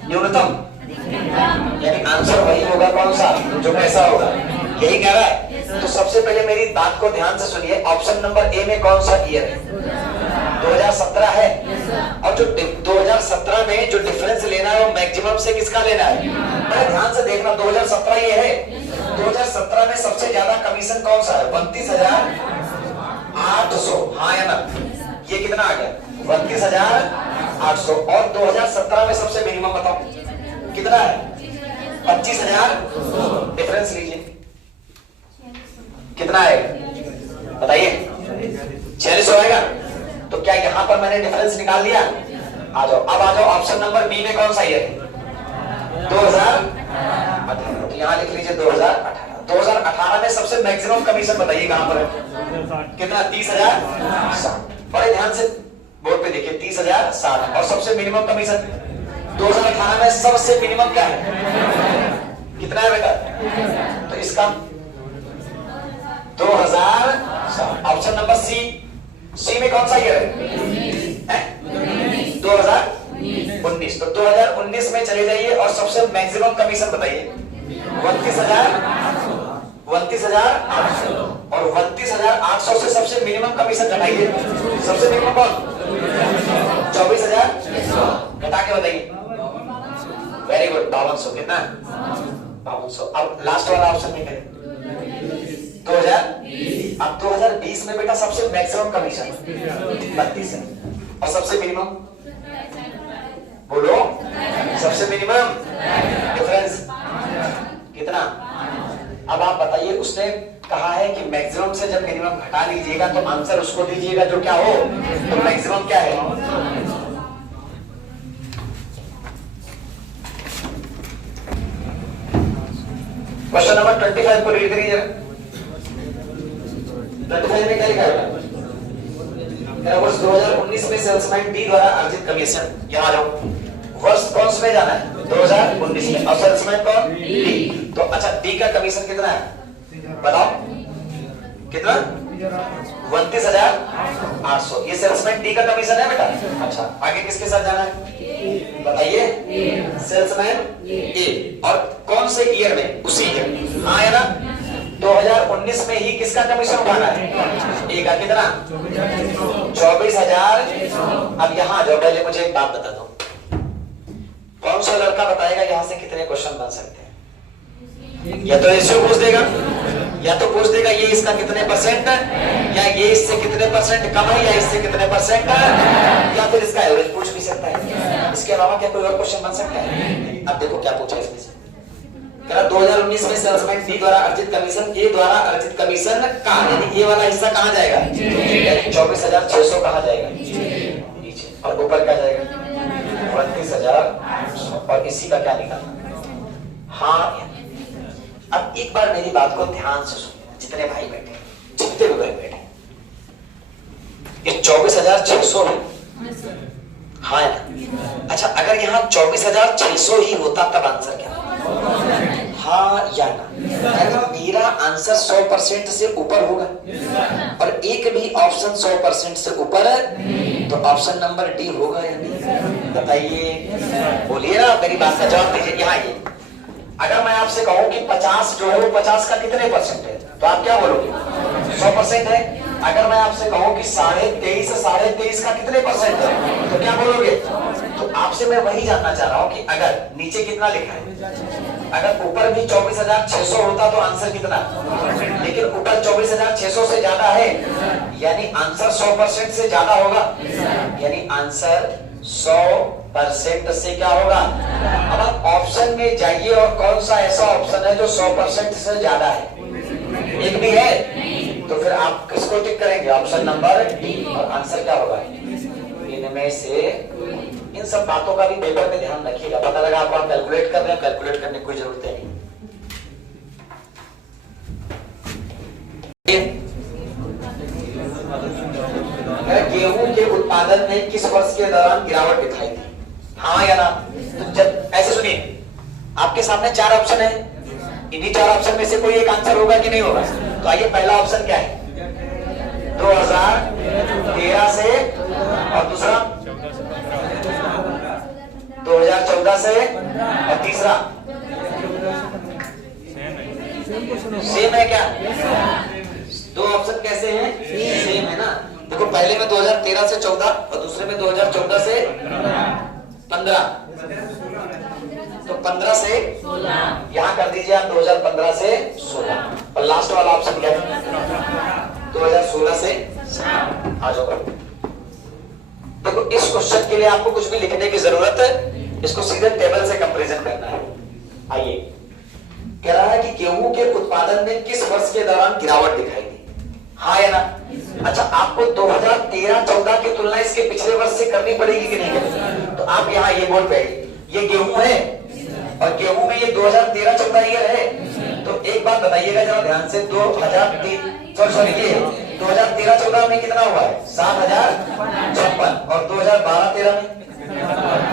न्यूनतम। यानी आंसर वही होगा कौन सा? जो कैसा होगा? यही कह रहा है। तो सबसे पहले मेरी बात को ध्यान से सुनिए। ऑप्शन नंबर ए में कौन सा ईयर है? 2017 है। और जो 2017 में जो डिफरेंस लेना है वो मैक्सिमम से किसका लेना है? बड़े ध्यान से देखना। 2017 ये है। 2017 में सबसे ज्यादा कमीशन कौन सा है? 32,800। हाँ या ना? ये कितना आ गया? 32,800। और 2017 में सबसे मिनिमम बताओ कितना है? 25,000। डिफरेंस लीजिए कितना आएगा? बताइए। 4600 आएगा। तो क्या यहां पर मैंने डिफरेंस निकाल दिया? आ जाओ। अब आ जाओ ऑप्शन नंबर बी में कौन सा ईयर? 2018। तो यहां लिख लीजिए 2018। 2018 में सबसे मैक्सिमम कमीशन बताइए कहां पर है? कितना? 30,060। बड़े ध्यान से बोर्ड पे देखिए 30,060। और सबसे मिनिमम कमीशन 2018 में सबसे मिनिमम क्या है? कितना है बेटा? तो इसका 2060। Option number C. सी में कौन सा ईयर है? 2019। तो 2019 में चले जाइए और सबसे मैक्सिमम कमीशन बताइए। 32,800। और 32,800 से सबसे मिनिमम कमीशन घटाइए। सबसे मिनिमम कौन? 24,000। घटा के बताइए। Very good. 5200। कितना? 5200। अब लास्ट वाला ऑप्शन में करें 2000। अब 2020 में बेटा सबसे मैक्सिमम कमीशन 32 है। और सबसे मिनिमम बोलो? सबसे मिनिमम डिफरेंस कितना? अब आप बताइए। उसने कहा है कि मैक्सिमम से जब मिनिमम घटा लीजिएगा तो आंसर उसको दीजिएगा जो क्या हो। तो मैक्सिमम क्या है? क्वेश्चन नंबर 25 को रीड करिए जरा। 25 में क्या लिखा है? वर्ष 2019 में सेल्समैन डी द्वारा अर्जित कमीशन। यहाँ आ जाओ। वर्ष कौन से में जाना है? 2019 में। और सेल्समैन कौन? डी। तो अच्छा डी का कमीशन कितना है बताओ? कितना? 32,800। ये सेल्समैन डी का कमीशन है बेटा। अच्छा आगे किसके साथ जाना है बताइए? सेल्समैन ए। और कौन से ईयर में? उसी ईयर। हाँ है ना? 2019 में ही किसका कमीशन उठाना है? ए का। कितना? 24,000। अब यहाँ जाओ। पहले मुझे एक बात बता दो। कौन सा लड़का बताएगा यहाँ से कितने क्वेश्चन बन सकते हैं? या तो रेशियो पूछ देगा, या तो पूछ देगा ये इसका कितने परसेंट है, या ये इससे इससे कितने परसेंट कम है या इससे कितने परसेंट, या फिर इसका एवरेज पूछ भी सकता है। इसके अलावा क्या कोई और क्वेश्चन बन सकता है? अब देखो क्या पूछा इसमें से, 2019 में सेल्समैन बी द्वारा अर्जित कमीशन ए द्वारा अर्जित कमीशन का, यानी ये वाला हिस्सा कहाँ जाएगा, यानी 24,600 कहाँ जाएगा, नीचे, और ऊपर क्या जाएगा 32,000, और इसी का क्या निकालना। हाँ, अब एक बार मेरी बात को ध्यान से सुनिए, जितने भाई बैठे, जितने भी भाई बैठे, ये 24,600 है, हाँ ना? अच्छा, अगर यहाँ 24,600 ही होता तब आंसर क्या, हाँ या ना? मेरा आंसर 100% से ऊपर होगा, और एक भी ऑप्शन 100% से ऊपर है, तो ऑप्शन नंबर डी होगा या नहीं? बताइए, बोलिए ना, मेरी बात का जवाब दीजिए। यहाँ ये अगर मैं आपसे कहूं कि 50 जो है वो 50 का कितने परसेंट है, तो आप क्या बोलोगे, 100% है। अगर मैं आपसे कहूं कि 23.5 का कितने परसेंट है, तो क्या बोलोगे? तो आपसे मैं वही जानना चाह रहा हूं कि अगर नीचे कितना लिखा है, अगर ऊपर भी 24,600 होता तो आंसर कितना, लेकिन ऊपर 24,600 से ज्यादा है, यानी आंसर 100% से ज्यादा होगा, यानी आंसर 100% से क्या होगा। अब आप ऑप्शन में जाइए और कौन सा ऐसा ऑप्शन है जो 100% से ज्यादा है, एक भी है, तो फिर आप किसको टिक करेंगे, ऑप्शन नंबर डी, और आंसर क्या होगा इनमें से। इन सब बातों का भी पेपर में ध्यान रखिएगा। पता लगा आपको आप कैलकुलेट कर रहे हैं, कैलकुलेट करने की कोई जरूरत है नहीं। गेहूं के उत्पादन में किस वर्ष के दौरान गिरावट दिखाई दी, हाँ या ना? तो जब ऐसे सुनिए, आपके सामने 4 ऑप्शन है, इन्हीं 4 ऑप्शन में से कोई एक आंसर होगा कि नहीं होगा? तो आइए, पहला ऑप्शन क्या है, 2013 से, और दूसरा 2014 से, और तीसरा सेम है क्या? 2 ऑप्शन कैसे हैं, सेम है ना? देखो, पहले में 2013 से 14 और दूसरे में 2014 से 15, तो 15 से 16, यहाँ कर दीजिए आप 2015 से 16, और लास्ट वाला ऑप्शन क्या है, 2016 से आ जाओ। देखो, इस क्वेश्चन के लिए आपको कुछ भी लिखने की जरूरत है, इसको सीधे टेबल से कंपैरिजन करना है। आइए, कह रहा है कि गेहूं के उत्पादन में किस वर्ष के दौरान गिरावट दिखाई दी, हाँ या ना? अच्छा, आपको 2013-14 की तुलना इसके पिछले वर्ष से करनी पड़ेगी कि नहीं? तो आप यहाँ ये बोल पाएंगे, ये गेहूं है और गेहूं में ये 2013-14 ईयर है, तो एक बात बताइएगा जरा ध्यान से, 2013-14 में कितना हुआ है, 7,056, और 2012-13 में,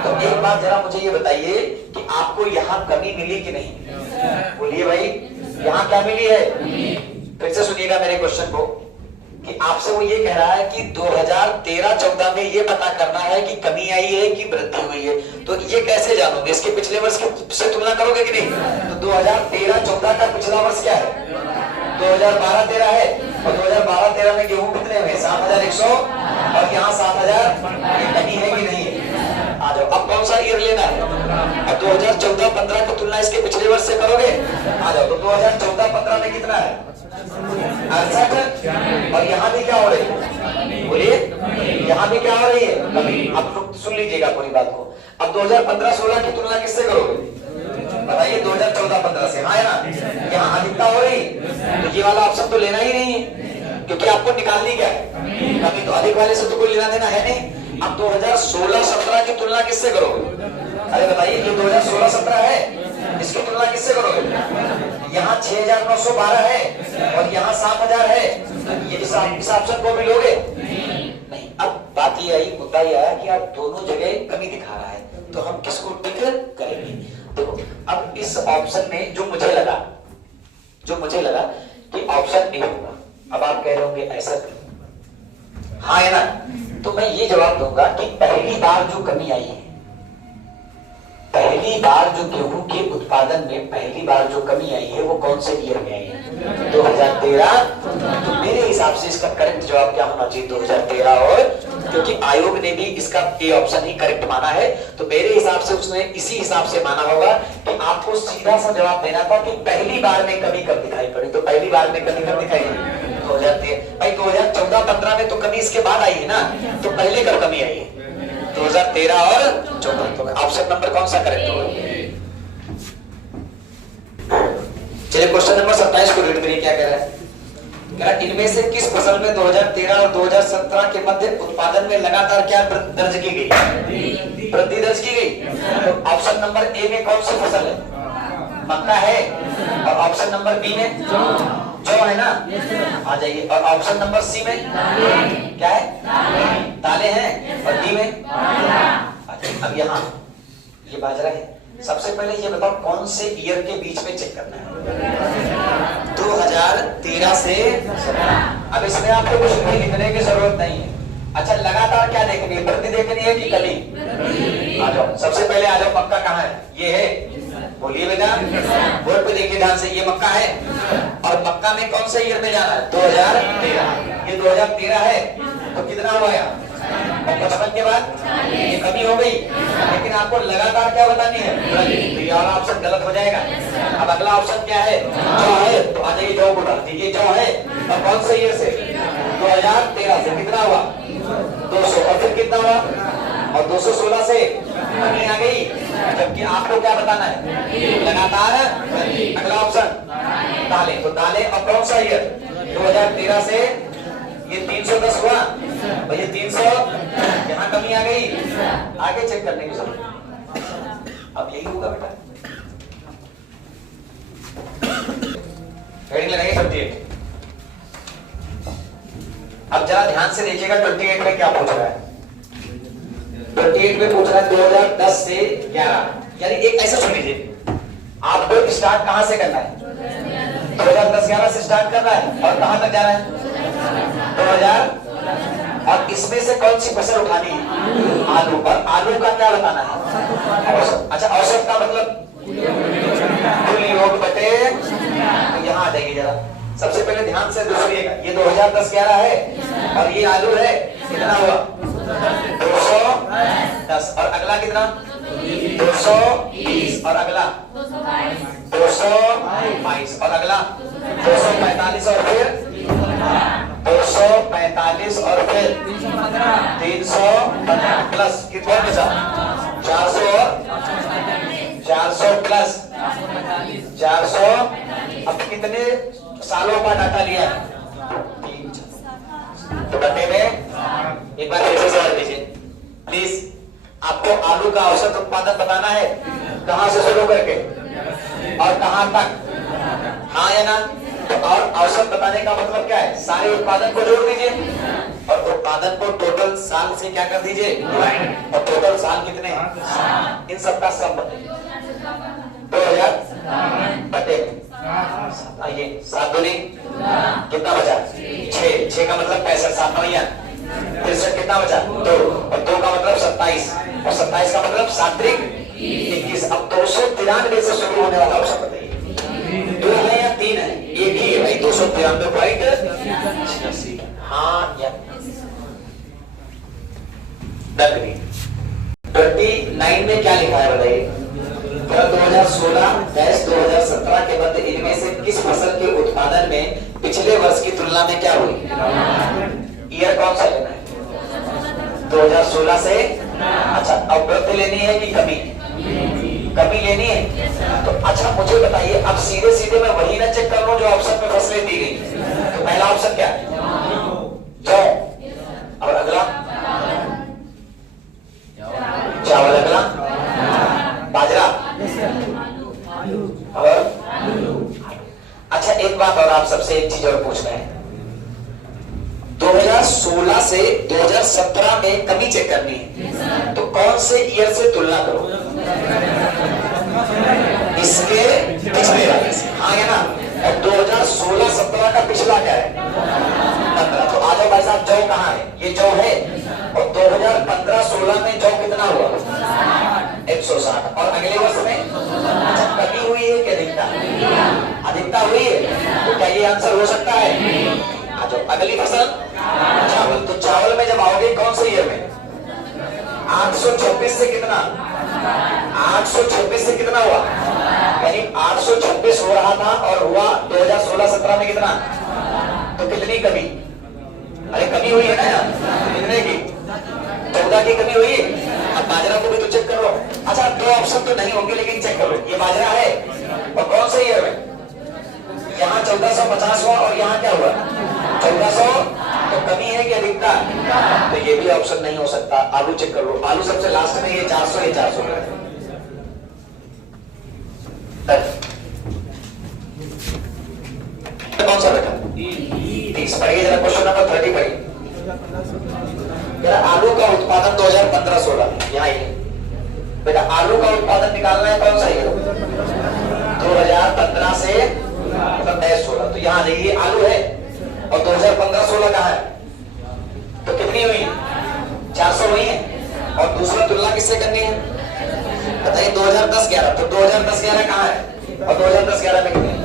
तो एक बात जरा मुझे ये बताइए कि आपको यहाँ कमी मिली कि नहीं? बोलिए भाई, यहाँ क्या मिली है? फिर से सुनिएगा मेरे क्वेश्चन को, कि आपसे वो ये कह रहा है कि 2013-14 में ये पता करना है कि कमी आई है कि वृद्धि हुई है, तो ये कैसे जानोगे? इसके पिछले वर्ष से तुलना करोगे कि नहीं? तो 2013-14 का पिछला वर्ष क्या है, 2012-13 है, और 2012-13 में गेहूं कितने हुए, 7,100, और यहाँ 7,000, ये कमी है कि नहीं? आ जाओ, अब कौन सा ईयर लेना है? अब 2014-15 की तुलना इसके पिछले वर्ष से करोगे, आ जाओ, तो 2014-15 में कितना है, 68, और यहाँ भी क्या हो रही है, बोलिए, यहाँ भी क्या हो रही है, कमी। अब सुन लीजिएगा पूरी बात को। अब 2015-16 की तुलना किससे करोगे, बताइए, 2014-15 से, हाँ है ना? यहाँ अधिकता हो रही, तो ये वाला ऑप्शन तो लेना ही नहीं है, क्योंकि आपको निकालनी क्या है, कमी, तो अधिक वाले से तो कोई लेना देना है नहीं। अब 2016-17 की तुलना किससे करोगे? अरे बताइए, ये 2016-17 है, इसकी तुलना किससे करोगे? यहाँ 6,912 है और यहाँ 7,000 है, ये इस ऑप्शन को भी लोगे नहीं। अब बात ये आई, मुद्दा ये आया कि आप दोनों जगह कमी दिखा रहा है, तो हम किसको टिक करेंगे? देखो, अब इस ऑप्शन में जो मुझे लगा कि ऑप्शन ए होगा। अब आप कह रहे होंगे ऐसा क्यों, हाँ है ना? तो मैं ये जवाब दूंगा कि पहली बार जो कमी आई है, पहली बार जो गेहूं के उत्पादन में पहली बार जो कमी आई है, वो कौन से ईयर में आई है, 2013। तो मेरे हिसाब से इसका करेक्ट जवाब क्या होना चाहिए, 2013, और क्योंकि आयोग ने भी इसका ए ऑप्शन ही करेक्ट माना है, तो मेरे हिसाब से उसने इसी हिसाब से माना होगा कि आपको सीधा सा जवाब देना था कि पहली बार में कमी कब दिखाई पड़ी। तो पहली बार में कमी कब दिखाई पड़ी, 2013। भाई 2014-15 में तो कमी इसके बाद आई है ना, तो पहले कब कमी आई है? 2013 और 14। तो ऑप्शन नंबर कौन सा करेक्ट होगा? चलिए क्वेश्चन नंबर 27 को रीड करिए, क्या कह रहा है? कह रहा है इनमें से किस फसल में 2013 और 2017 के मध्य उत्पादन में लगातार क्या दर्ज की गई? वृद्धि दर्ज की गई। तो ऑप्शन नंबर ए में कौन सी फसल है? मक्का है। और ऑप्शन नंबर बी में जौ है ना, आ जाइए। और ऑप्शन नंबर सी में क्या है? दालें हैं। और डी में अब यहाँ ये बाजरा है। सबसे पहले ये बताओ कौन से ईयर के बीच में चेक करना है? 2013 से 17। अब इसमें आपको कुछ भी लिखने की जरूरत नहीं है। अच्छा, लगातार क्या देखनी है? वृद्धि देखनी है कि कमी? आ जाओ, सबसे पहले आ जाओ। मक्का कहाँ है? ये है, बोलिए बेटा, बोर्ड पे देखिए ध्यान से। ये मक्का है और मक्का में कौन से ईयर में जाना है? 2013। ये 2013 है तो कितना हुआ यार? 55 के बाद ये कमी हो गई, लेकिन आपको लगातार क्या बतानी है? तो ये वाला ऑप्शन गलत हो जाएगा। अब अगला ऑप्शन क्या है? जौ है। तो आ जाइए, जौ को डाल दीजिए। जौ है और कौन से ईयर से? 2013 से। कितना हुआ? 200। और फिर कितना हुआ? और 216 से कमी आ गई, जबकि आपको क्या बताना है? लगातार। अगला ऑप्शन दालें। तो दालें और कौन सा ईयर? 2013 से ये 310 हुआ और ये 300, यहाँ कमी आ गई। आगे चेक करने की जरूरत। अब यही होगा बेटा। हेडिंग लगाइए 28। अब जरा ध्यान से देखिएगा 28 में क्या पूछ रहा है। 28 में पूछ रहा है 2010 से 11, यानी एक ऐसा सुन लीजिए, आपको स्टार्ट कहां से करना है? 2010-11 से स्टार्ट करना है और कहां तक जाना है? 2000। और इसमें से कौन सी फसल उठानी है? आलू। पर आलू का क्या बताना है? औसत। अच्छा, औसत का मतलब कुल योग बटे। तो यहाँ आ जाइए जरा, सबसे पहले ध्यान से सुनिएगा। ये 2010-11 है और ये आलू है। कितना हुआ? 210। और अगला कितना? 220। और अगला 222। और अगला 245। और फिर 245 और फिर 315 प्लस कितना बचा? 400 और 400 प्लस 400। अब कितने सालों का डाटा लिया है? 3। तो बटे में एक बार फिर से सवाल कीजिए प्लीज। आपको आलू का औसत उत्पादन बताना है, कहां से शुरू करके और कहां तक? हाँ या ना? तो और औसत बताने का मतलब क्या है? सारे उत्पादन को जोड़ दीजिए और उत्पादन को टोटल साल से क्या कर दीजिए? और टोटल साल कितने? इन सबका सब बताइए। 2000 बटे आइए 7 दूनी कितना बचा? 6। 6 का मतलब 65। 7 नौया 63। कितना बचा? 2। और 2 का मतलब 27। और 27 का मतलब 7 त्रिक 21। अब 293 से शुरू होने वाला ऑप्शन बताइए। 2 है या 3 है? एक ही है भाई। 293.86। हाँ या 29 में क्या लिखा है बताइए? 2016-2017 के मध्य इनमें से किस फसल के उत्पादन में पिछले वर्ष की तुलना में क्या हुई? ईयर कौन सा लेना है? 2016 से। अच्छा, अब वृद्धि लेनी है कि कमी? कमी लेनी है। तो अच्छा मुझे बताइए, अब सीधे सीधे मैं वही ना चेक कर लूं जो ऑप्शन में फसलें दी गई। तो पहला ऑप्शन क्या है? जौ। और अगला चावल। अगला बाजरा। और अच्छा एक बात और, आप सबसे एक चीज और पूछ रहे हैं। 2016 से 2017 में कमी चेक करनी है, तो कौन से ईयर से तुलना करो? इसके पिछले वाले से। हाँ या ना? और 2016-17 का पिछला क्या है? 15। तो आ जाओ भाई साहब, जौ कहाँ है? ये जौ है। और 2015-16 में जौ कितना हुआ? 160। और अगले वर्ष में अच्छा कमी हुई है कि अधिकता? अधिकता हुई है। तो क्या ये आंसर हो सकता है? आ जाओ अगली फसल चावल। तो चावल में जब आओगे कौन से ईयर में? 826 से कितना? 826 से कितना हुआ? यानी 826 हो रहा था और हुआ 2016-17 में कितना? तो कितनी कमी? अरे कमी हुई है ना यार, कितने की? 14 की कमी हुई है। अब बाजरा को भी तो चेक करो। अच्छा, 2 ऑप्शन तो नहीं होंगे लेकिन चेक करो, ये बाजरा है और कौन से ईयर में? यहाँ 1450 हुआ और यहाँ क्या हुआ? 1400। तो कमी है कि अधिकता? तो ये भी ऑप्शन नहीं हो सकता। आलू चेक कर लो, आलू सबसे लास्ट में, ये 400, ये 400। कौन सा बेटा? 30। पढ़िए जरा क्वेश्चन नंबर 30 पढ़िए। आलू का उत्पादन 2015-16, यहाँ ये बेटा आलू का उत्पादन निकालना है, कौन सा है? 2015 से 16। तो यहाँ देखिए आलू है और 2015-16 कहाँ है? तो कितनी हुई? 400 हुई है। और दूसरा तुलना किससे करनी है बताइए? 2010-11। तो 2010-11 कहाँ है और 2010-11 में कितनी है?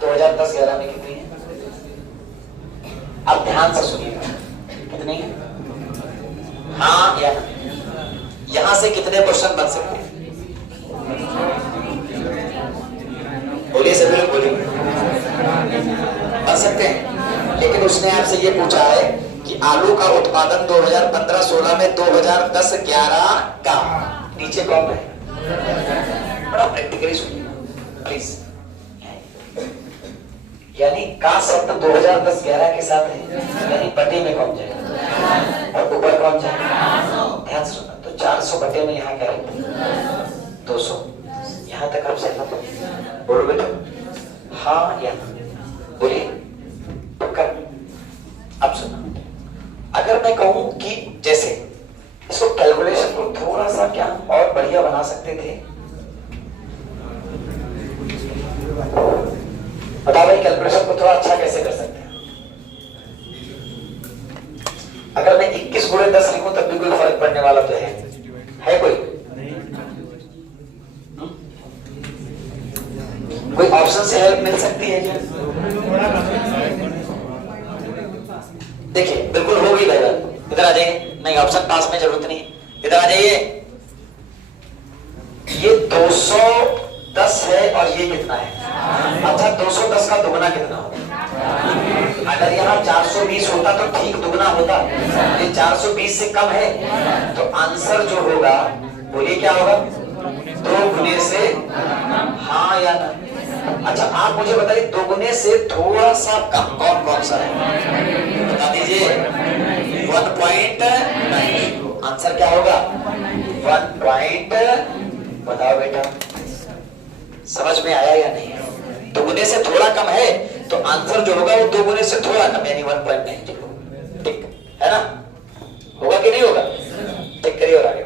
2010-11 में कितनी है? अब ध्यान से सुनिएगा, कितनी है? हाँ या ना? यहां से कितने क्वेश्चन बन सकते हैं? बोलिए सभी लोग, बोलिए। बन सकते हैं, लेकिन उसने आपसे ये पूछा है कि आलू का उत्पादन 2015-16 में 2010-11 का नीचे कौन है? बड़ा प्रैक्टिकली सुनिए प्लीज। यानी का शब्द 2010-11 के साथ है, यानी बटे में कौन जाएगा और ऊपर कौन जाएगा? ध्यान से सुनना। तो 400 बटे में यहाँ क्या है? 200। यहाँ तक आप सहमत हो? बोलो बेटा हाँ या ना? बोलिए पक्का। अब सुना, अगर मैं कहूं कि जैसे इसको कैलकुलेशन को थोड़ा सा क्या और बढ़िया बना सकते थे, बताओ भाई, कैलकुलेशन को थोड़ा अच्छा कैसे कर सकते हैं? अगर मैं 21 गुणे 10 लिखूं तब भी कोई फर्क पड़ने वाला तो है कोई? कोई ऑप्शन से हेल्प मिल सकती है क्या? देखिए बिल्कुल हो गई भाई, इधर आ जाइए। नहीं, ऑप्शन पास में जरूरत नहीं, इधर आ जाइए। ये 210 है और ये कितना है? अच्छा, 210 का दुगना कितना होता? अगर यहाँ 420 होता तो ठीक दुगना होता, ये 420 से कम है, तो आंसर जो होगा बोलिए क्या होगा? 2 गुने से हाँ या ना? अच्छा, आप मुझे बताइए 2 गुने से थोड़ा सा कम कौन कौन सा है? बता दीजिए। 1.9। आंसर क्या होगा? 1. बताओ बेटा, समझ में आया या नहीं? 2 गुने से थोड़ा कम है तो आंसर जो होगा वो 2 गुने से थोड़ा कम, यानी 1.9। ठीक है ना? होगा कि नहीं होगा? चेक करिए और आगे।